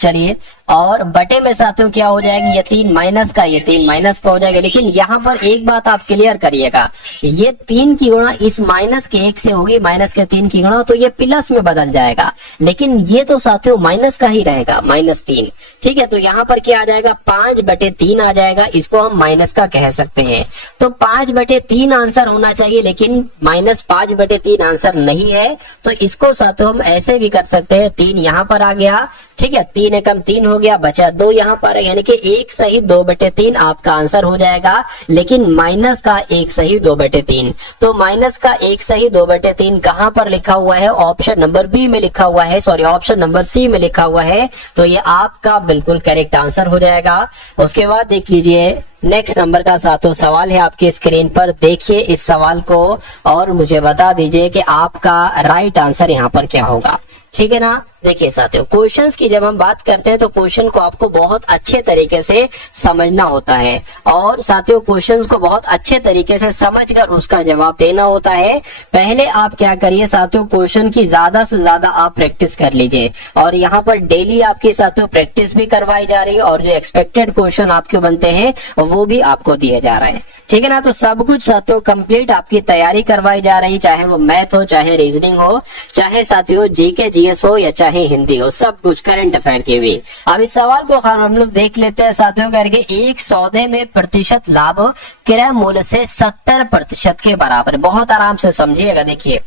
चलिए और बटे में साथियों क्या हो जाएगी, ये 3 माइनस का, ये 3 माइनस का हो जाएगा। लेकिन यहाँ पर एक बात आप क्लियर करिएगा, ये 3 की गुणा इस माइनस के 1 से होगी, माइनस के 3 की गुणा, तो ये प्लस में बदल जाएगा। लेकिन ये तो साथियों माइनस का ही रहेगा, -3, ठीक है। तो यहाँ पर क्या आ जाएगा 5/3 आ जाएगा, इसको हम माइनस का कह सकते हैं। तो 5/3 आंसर होना चाहिए, लेकिन -5/3 आंसर नहीं है। तो इसको साथियों हम ऐसे भी कर सकते हैं, 3 यहाँ पर आ गया, ठीक है, 3 एकम 3 हो गया, बचा 2 यहाँ पर, यानी कि 1 सही 2/3 आपका आंसर हो जाएगा। लेकिन माइनस का 1 सही 2/3, तो माइनस का 1 सही 2/3 कहां पर लिखा हुआ है, ऑप्शन नंबर बी में लिखा हुआ है, सॉरी ऑप्शन नंबर सी में लिखा हुआ है। तो ये आपका बिल्कुल करेक्ट आंसर हो जाएगा। उसके बाद देख लीजिए नेक्स्ट नंबर का साथियों सवाल है आपकी स्क्रीन पर, देखिए इस सवाल को और मुझे बता दीजिए कि आपका राइट आंसर यहाँ पर क्या होगा, ठीक है ना। देखिए साथियों क्वेश्चंस की जब हम बात करते हैं तो क्वेश्चन को आपको बहुत अच्छे तरीके से समझना होता है, और साथियों क्वेश्चंस को बहुत अच्छे तरीके से समझकर उसका जवाब देना होता है। पहले आप क्या करिए साथियों, क्वेश्चन की ज्यादा से ज्यादा आप प्रैक्टिस कर लीजिए, और यहाँ पर डेली आपकी साथियों प्रैक्टिस भी करवाई जा रही है, और जो एक्सपेक्टेड क्वेश्चन आपके बनते हैं वो भी आपको दिए जा रहे हैं, ठीक है ना। तो सब कुछ साथियों कंप्लीट आपकी तैयारी करवाई जा रही, चाहे वो मैथ हो, चाहे रीजनिंग हो, चाहे साथियों जीके जीएस हो, या चाहे हिंदी हो, सब कुछ करंट अफेयर के भी। अब इस सवाल को हम लोग देख लेते हैं साथियों, करके एक सौदे में प्रतिशत लाभ क्रय मूल्य से 70% के बराबर। बहुत आराम से समझिएगा। देखिए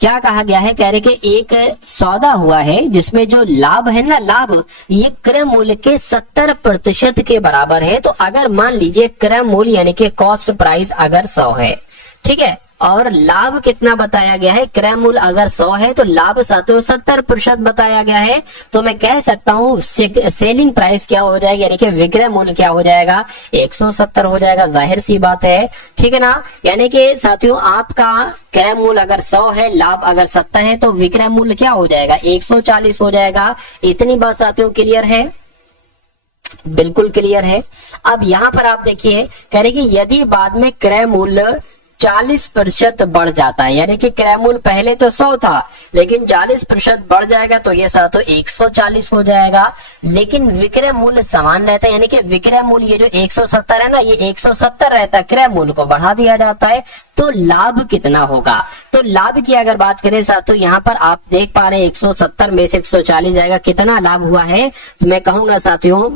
क्या कहा गया है, कह रहे कि एक सौदा हुआ है जिसमें जो लाभ है ना, लाभ ये क्रय मूल्य के 70% के बराबर है। तो अगर मान लीजिए क्रय मूल्य यानी कि कॉस्ट प्राइस अगर 100 है, ठीक है, और लाभ कितना बताया गया है, क्रय मूल्य अगर 100 है तो लाभ साथियों 70% बताया गया है। तो मैं कह सकता हूँ सेलिंग प्राइस क्या हो जाएगी, यानी कि विक्रय मूल्य क्या हो जाएगा, 170 हो जाएगा, जाहिर सी बात है, ठीक है ना। यानी कि साथियों आपका क्रय मूल्य अगर 100 है, लाभ अगर 70 है, तो विक्रय मूल्य क्या हो जाएगा 140 हो जाएगा। इतनी बात साथियों क्लियर है, बिल्कुल क्लियर है। अब यहाँ पर आप देखिए कह रहे कि यदि बाद में क्रय मूल्य 40% बढ़ जाता है, यानी कि क्रय मूल्य पहले तो 100 था, लेकिन 40% बढ़ जाएगा, तो ये साथियों 140 हो जाएगा। लेकिन विक्रय मूल्य समान रहता है, यानी कि विक्रय मूल्य ये जो 170 है ना, ये 170 रहता है, क्रय मूल्य को बढ़ा दिया जाता है। तो लाभ कितना होगा, तो लाभ की अगर बात करें साथियों, यहाँ पर आप देख पा रहे हैं 170 में से 140 जाएगा, कितना लाभ हुआ है, तो मैं कहूंगा साथियों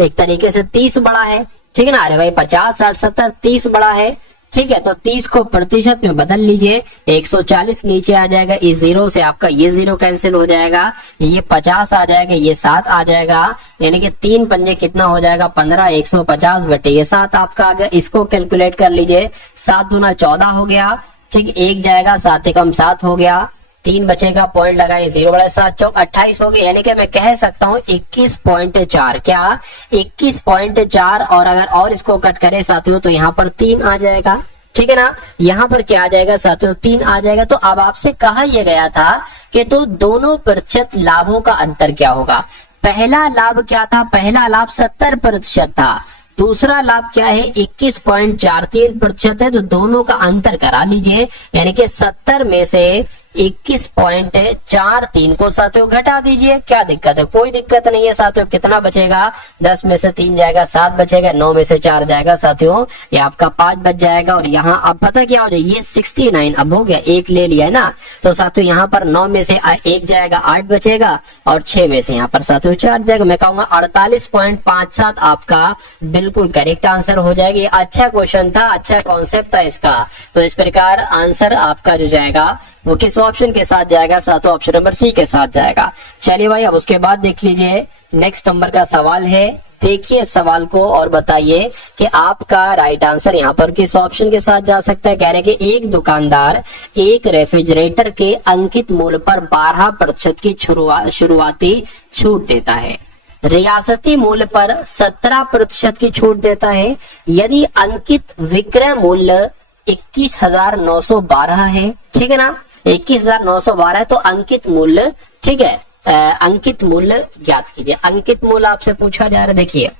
एक तरीके से 30 बड़ा है, ठीक है ना। अरे भाई 50 60 70 30 बड़ा है, ठीक है। तो 30 को प्रतिशत में बदल लीजिए, 140 नीचे आ जाएगा, इस 0 से आपका ये 0 कैंसिल हो जाएगा, ये 50 आ जाएगा, ये 7 आ जाएगा, यानी कि 3 पंजे कितना हो जाएगा 15, 150 बटे ये 7 आपका आ गया। इसको कैलकुलेट कर लीजिए, 7 दूना 14 हो गया, ठीक, 1 जाएगा, 7 एकम 7 हो गया, 3 बचेगा, पॉइंट लगाए, 0 बड़ा 7 चौक 28 हो गया, यानी कि मैं कह सकता हूँ 21.4, क्या 21.4। और अगर और इसको कट करें साथियों तो यहाँ पर 3 आ जाएगा, ठीक है ना। यहाँ पर क्या आ जाएगा साथियों 3 आ जाएगा। तो अब आपसे कहा यह गया था कि तो दोनों प्रतिशत लाभों का अंतर क्या होगा। पहला लाभ क्या था, पहला लाभ 70% था, दूसरा लाभ क्या है, 21.43% है, तो दोनों का अंतर करा लीजिए, यानी कि 70 में से 21.43 को साथियों घटा दीजिए। क्या दिक्कत है, कोई दिक्कत नहीं है साथियों। कितना बचेगा, 10 में से 3 जाएगा 7 बचेगा, 9 में से 4 जाएगा साथियों, ये आपका 5 बच जाएगा। और यहाँ अब पता क्या हो जाए, ये 69 अब हो गया, 1 ले लिया है ना, तो साथियों यहाँ पर 9 में से 1 जाएगा, 8 बचेगा, और 6 में से यहाँ पर साथियों 4 जाएगा। मैं कहूंगा 48.57 आपका बिल्कुल करेक्ट आंसर हो जाएगी। अच्छा क्वेश्चन था, अच्छा कॉन्सेप्ट था इसका। तो इस प्रकार आंसर आपका जो जाएगा वो किस ऑप्शन के साथ जाएगा साथियों, ऑप्शन नंबर सी के साथ जाएगा। चलिए भाई, अब उसके बाद देख लीजिए नेक्स्ट नंबर का सवाल है। देखिए सवाल को और बताइए कि आपका राइट आंसर यहाँ पर किस ऑप्शन के साथ जा सकता है। कह रहे कि एक दुकानदार एक रेफ्रिजरेटर के अंकित मूल्य पर 12% की शुरुआती छूट देता है, रियासती मूल्य पर 17% की छूट देता है। यदि अंकित विक्रय मूल्य 21,912 है, ठीक है ना, 21,912 है, तो अंकित मूल्य, ठीक है, अंकित मूल्य ज्ञात कीजिए। अंकित मूल्य आपसे पूछा जा रहा है। देखिए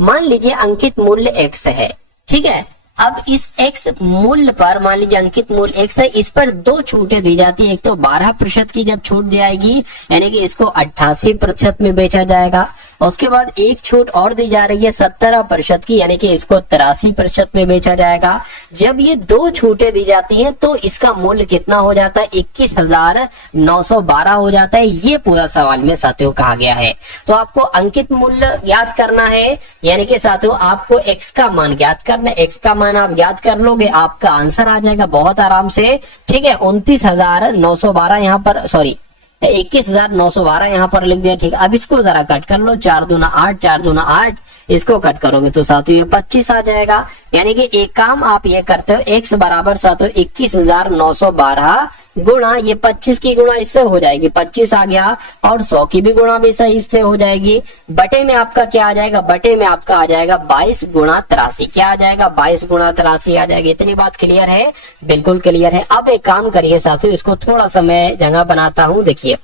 मान लीजिए अंकित मूल्य x है, ठीक है। अब इस x मूल्य पर मान लीजिए अंकित मूल्य x है, इस पर 2 छूटें दी जाती है। एक तो 12% की जब छूट दी जाएगी, यानी कि इसको 88% में बेचा जाएगा। उसके बाद एक छूट और दी जा रही है 17% की, यानी कि इसको 83% में बेचा जाएगा। जब ये 2 छूटें दी जाती हैं तो इसका मूल्य कितना हो जाता है, 21,912 हो जाता है। ये पूरा सवाल में साथियों कहा गया है। तो आपको अंकित मूल्य ज्ञात करना है, यानी कि साथियों आपको x का मान ज्ञात करना है। x का मान आप ज्ञात कर लोगे, आपका आंसर आ जाएगा बहुत आराम से, ठीक है। 29,912 यहाँ पर, सॉरी 21,912 यहाँ पर लिख दिया, ठीक है। अब इसको जरा कट कर लो, 4 दूना 8, 4 दूना 8, इसको कट करोगे तो साथियों ये 25 आ जाएगा। यानी कि एक काम आप ये करते हो, x बराबर साथियों 21,912 गुणा ये 25 की गुणा इससे हो जाएगी, 25 आ गया, और 100 की भी गुणा भी सही इससे हो जाएगी। बटे में आपका क्या आ जाएगा, बटे में आपका आ जाएगा 22 गुणा 83। क्या आ जाएगा, 22 गुणा 83 आ जाएगी। इतनी बात क्लियर है, बिल्कुल क्लियर है। अब एक काम करिए साथियों, इसको थोड़ा सा मैं जगह बनाता हूं। देखिए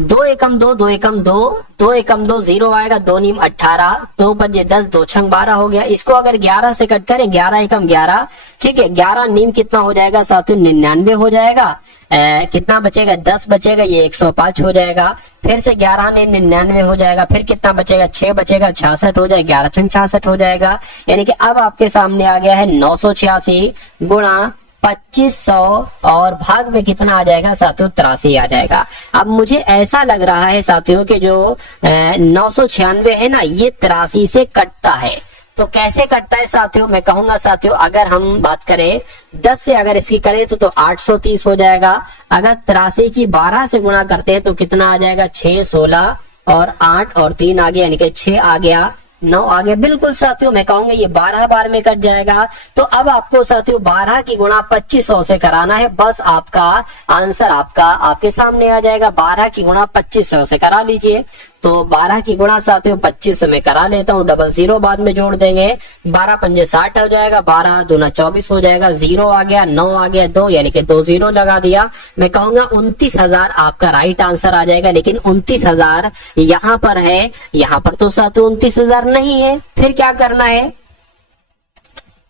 2 एकम 2, 2 एकम 2, 2 एकम 2 0 आएगा, 2 नीम 18, 2 पंजे 10, 2 छंग 12 हो गया। इसको अगर 11 से कट करें, 11 एकम 11, ठीक है, 11 नीम कितना हो जाएगा साथियों, 99 हो जाएगा। कितना बचेगा, 10 बचेगा, ये 105 हो जाएगा। फिर से 11 नीम 99 हो जाएगा। फिर कितना बचेगा, 6 बचेगा, 66 हो जाएगा, 11 छंग 66 हो जाएगा। यानी कि अब आपके सामने आ गया है 986 गुणा 2500, और भाग में कितना आ जाएगा साथियों, 83 आ जाएगा। अब मुझे ऐसा लग रहा है साथियों कि जो 996 है ना, ये 83 से कटता है। तो कैसे कटता है साथियों, मैं कहूंगा साथियों, अगर हम बात करें 10 से अगर इसकी करें तो 830 हो जाएगा। अगर 83 की 12 से गुणा करते हैं तो कितना आ जाएगा, 6, 16 और 8 और 3 आ गया, यानी कि 6 आ गया, 9 आ गया। बिल्कुल साथियों, मैं कहूंगा ये 12 बार में कट जाएगा। तो अब आपको साथियों 12 की गुणा 2500 से कराना है, बस आपका आंसर आपके सामने आ जाएगा। 12 की गुणा 2500 से करा लीजिए। तो 12 की गुणा साथियों 25 में करा लेता हूँ, 00 बाद में जोड़ देंगे, 12 पंजे 60 हो जाएगा, 12 दूना 24 हो जाएगा, 0 आ गया, 9 आ गया, 2, यानी कि 2 0 लगा दिया। मैं कहूंगा 29,000 आपका राइट आंसर आ जाएगा। लेकिन 29,000 यहाँ पर है, यहाँ पर तो साथियों 29,000 नहीं है। फिर क्या करना है,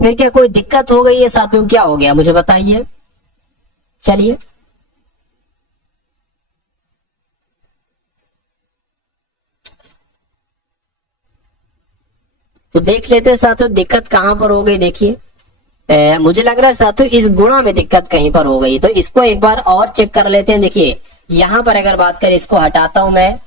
फिर क्या कोई दिक्कत हो गई है साथियों, क्या हो गया मुझे बताइए। चलिए तो देख लेते हैं साथियों दिक्कत कहां पर हो गई। देखिए मुझे लग रहा है साथियों इस गुणा में दिक्कत कहीं पर हो गई, तो इसको एक बार और चेक कर लेते हैं। देखिए यहां पर अगर बात करें, इसको हटाता हूं मैं,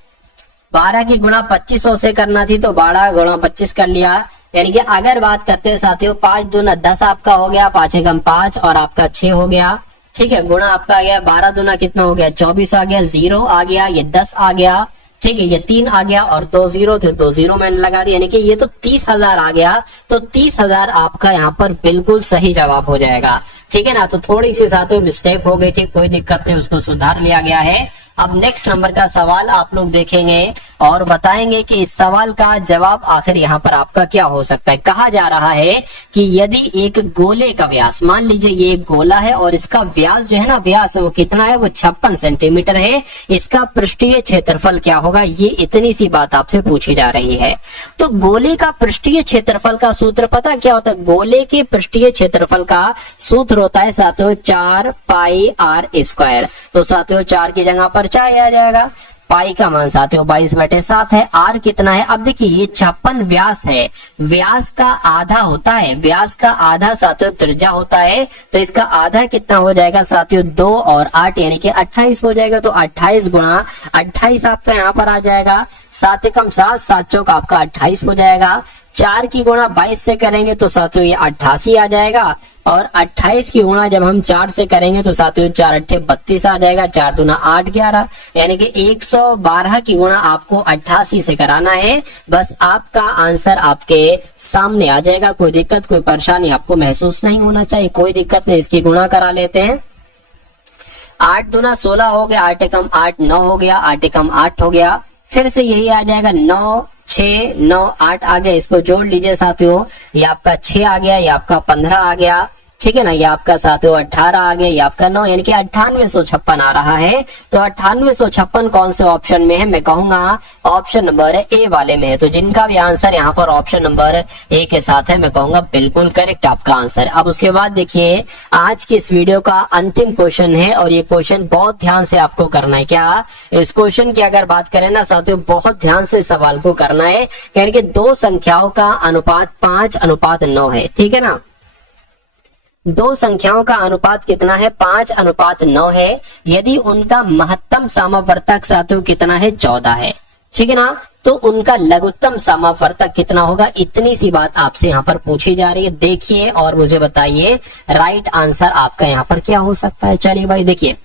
12 की गुणा 2500 से करना थी तो 12 गुणा 25 कर लिया। यानी कि अगर बात करते हैं साथियों 5 दूना 10 आपका हो गया, 5 एकम 5 और आपका 6 हो गया, ठीक है। गुणा आपका आ गया, 12 दूना कितना हो गया, 24 आ गया, 0 आ गया, ये 10 आ गया, ठीक है, ये 3 आ गया और 2 0 थे, 2 0 मैंने लगा दिया, यानी कि ये तो 30,000 आ गया। तो 30,000 आपका यहाँ पर बिल्कुल सही जवाब हो जाएगा, ठीक है ना। तो थोड़ी सी साथियों मिस्टेक हो गई थी, कोई दिक्कत नहीं, उसको सुधार लिया गया है। अब नेक्स्ट नंबर का सवाल आप लोग देखेंगे और बताएंगे कि इस सवाल का जवाब आखिर यहाँ पर आपका क्या हो सकता है। कहा जा रहा है कि यदि एक गोले का व्यास, मान लीजिए ये एक गोला है और इसका व्यास जो है ना, व्यास वो कितना है, वो 56 सेंटीमीटर है, इसका पृष्ठीय क्षेत्रफल क्या होगा, ये इतनी सी बात आपसे पूछी जा रही है। तो गोले का पृष्ठीय क्षेत्रफल का सूत्र पता क्या होता है? गोले के पृष्ठीय क्षेत्रफल का सूत्र होता है साथियों 4 पाई आर स्क्वायर। तो साथियों 4 की जगह पर 4 आ जाएगा, पाई का मान साथियों 22/7 है, आर कितना है, अब देखिए ये 56 व्यास है, व्यास का आधा होता है, व्यास का आधा साथियों त्रिज्या होता है, तो इसका आधा कितना हो जाएगा साथियों 2 और 8 यानी कि 28 हो जाएगा। तो 28 गुणा 28 आपका यहाँ पर आ जाएगा, 7 एकम 7, 7 चौक आपका 28 हो जाएगा। 4 की गुणा 22 से करेंगे तो साथियों ये 88 आ जाएगा, और 28 की गुणा जब हम 4 से करेंगे तो साथियों 4 अट्ठे 32 आ जाएगा, 4 दूना 8 11, यानी कि 112 की गुणा आपको 88 से कराना है। बस आपका आंसर आपके सामने आ जाएगा, कोई दिक्कत कोई परेशानी आपको महसूस नहीं होना चाहिए, कोई दिक्कत नहीं। इसकी गुणा करा लेते हैं, 8 दूना 16 हो गया, 8 एकम 8 9 हो गया, 8 एकम 8 हो गया, फिर से यही आ जाएगा 9 6 9 8 आ गया, इसको जोड़ लीजिए साथियों, ये आपका 6 आ गया, ये आपका 15 आ गया, ठीक है ना, ये आपका साथियों 18 आ गया, ये आपका 9, यानी कि 9856 आ रहा है। तो 9856 कौन से ऑप्शन में है? मैं कहूंगा ऑप्शन नंबर ए वाले में है। तो जिनका भी आंसर यहाँ पर ऑप्शन नंबर ए के साथ है, मैं कहूंगा बिल्कुल करेक्ट आपका आंसर। अब उसके बाद देखिए आज की इस वीडियो का अंतिम क्वेश्चन है, और ये क्वेश्चन बहुत ध्यान से आपको करना है। क्या इस क्वेश्चन की अगर बात करें ना साथियों, बहुत ध्यान से सवाल को करना है, यानी कि दो संख्याओं का अनुपात 5:9 है, ठीक है ना। दो संख्याओं का अनुपात कितना है? 5:9 है। यदि उनका महत्तम समावर्तक साथियों कितना है? 14 है, ठीक है ना। तो उनका लघुत्तम समावर्तक कितना होगा? इतनी सी बात आपसे यहाँ पर पूछी जा रही है। देखिए और मुझे बताइए राइट आंसर आपका यहाँ पर क्या हो सकता है। चलिए भाई देखिए,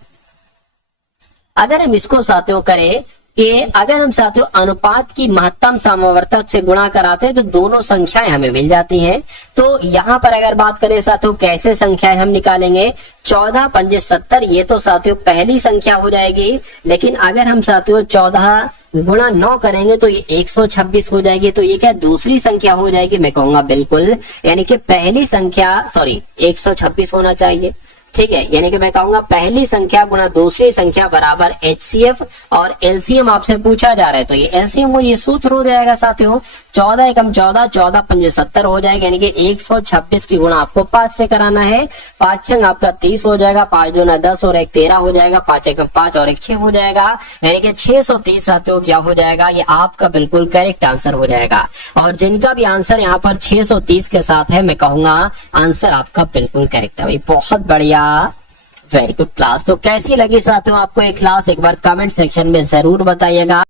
अगर हम इसको साथियों करें कि अगर हम साथियों अनुपात की महत्तम समावर्तक से गुणा कराते हैं तो दोनों संख्याएं हमें मिल जाती हैं। तो यहाँ पर अगर बात करें साथियों कैसे संख्याएं हम निकालेंगे, 14 पंजे 70, ये तो साथियों पहली संख्या हो जाएगी। लेकिन अगर हम साथियों 14 गुणा 9 करेंगे तो ये 126 हो जाएगी। तो ये क्या दूसरी संख्या हो जाएगी? मैं कहूंगा बिल्कुल, यानी कि पहली संख्या 126 होना चाहिए, ठीक है। यानी कि मैं कहूंगा पहली संख्या गुणा दूसरी संख्या बराबर HCF, और LCM आपसे पूछा जा रहा है तो ये LCM और ये सूत्र हो जाएगा साथियों 14 एकम 14, 14 पंजे 70 हो जाएगा, यानी कि 126 की गुणा आपको 5 से कराना है। 5 छंग आपका 30 हो जाएगा, 5 दूना 10 और 1 13 हो जाएगा, 5 एकम 5 और 1 6 हो जाएगा, यानी कि 630 साथियों क्या हो जाएगा? ये आपका बिल्कुल करेक्ट आंसर हो जाएगा। और जिनका भी आंसर यहाँ पर 630 के साथ है, मैं कहूंगा आंसर आपका बिल्कुल करेक्ट है भाई, बहुत बढ़िया, वेरी गुड क्लास। तो कैसी लगी साथियों आपको एक क्लास? एक बार कमेंट सेक्शन में जरूर बताइएगा।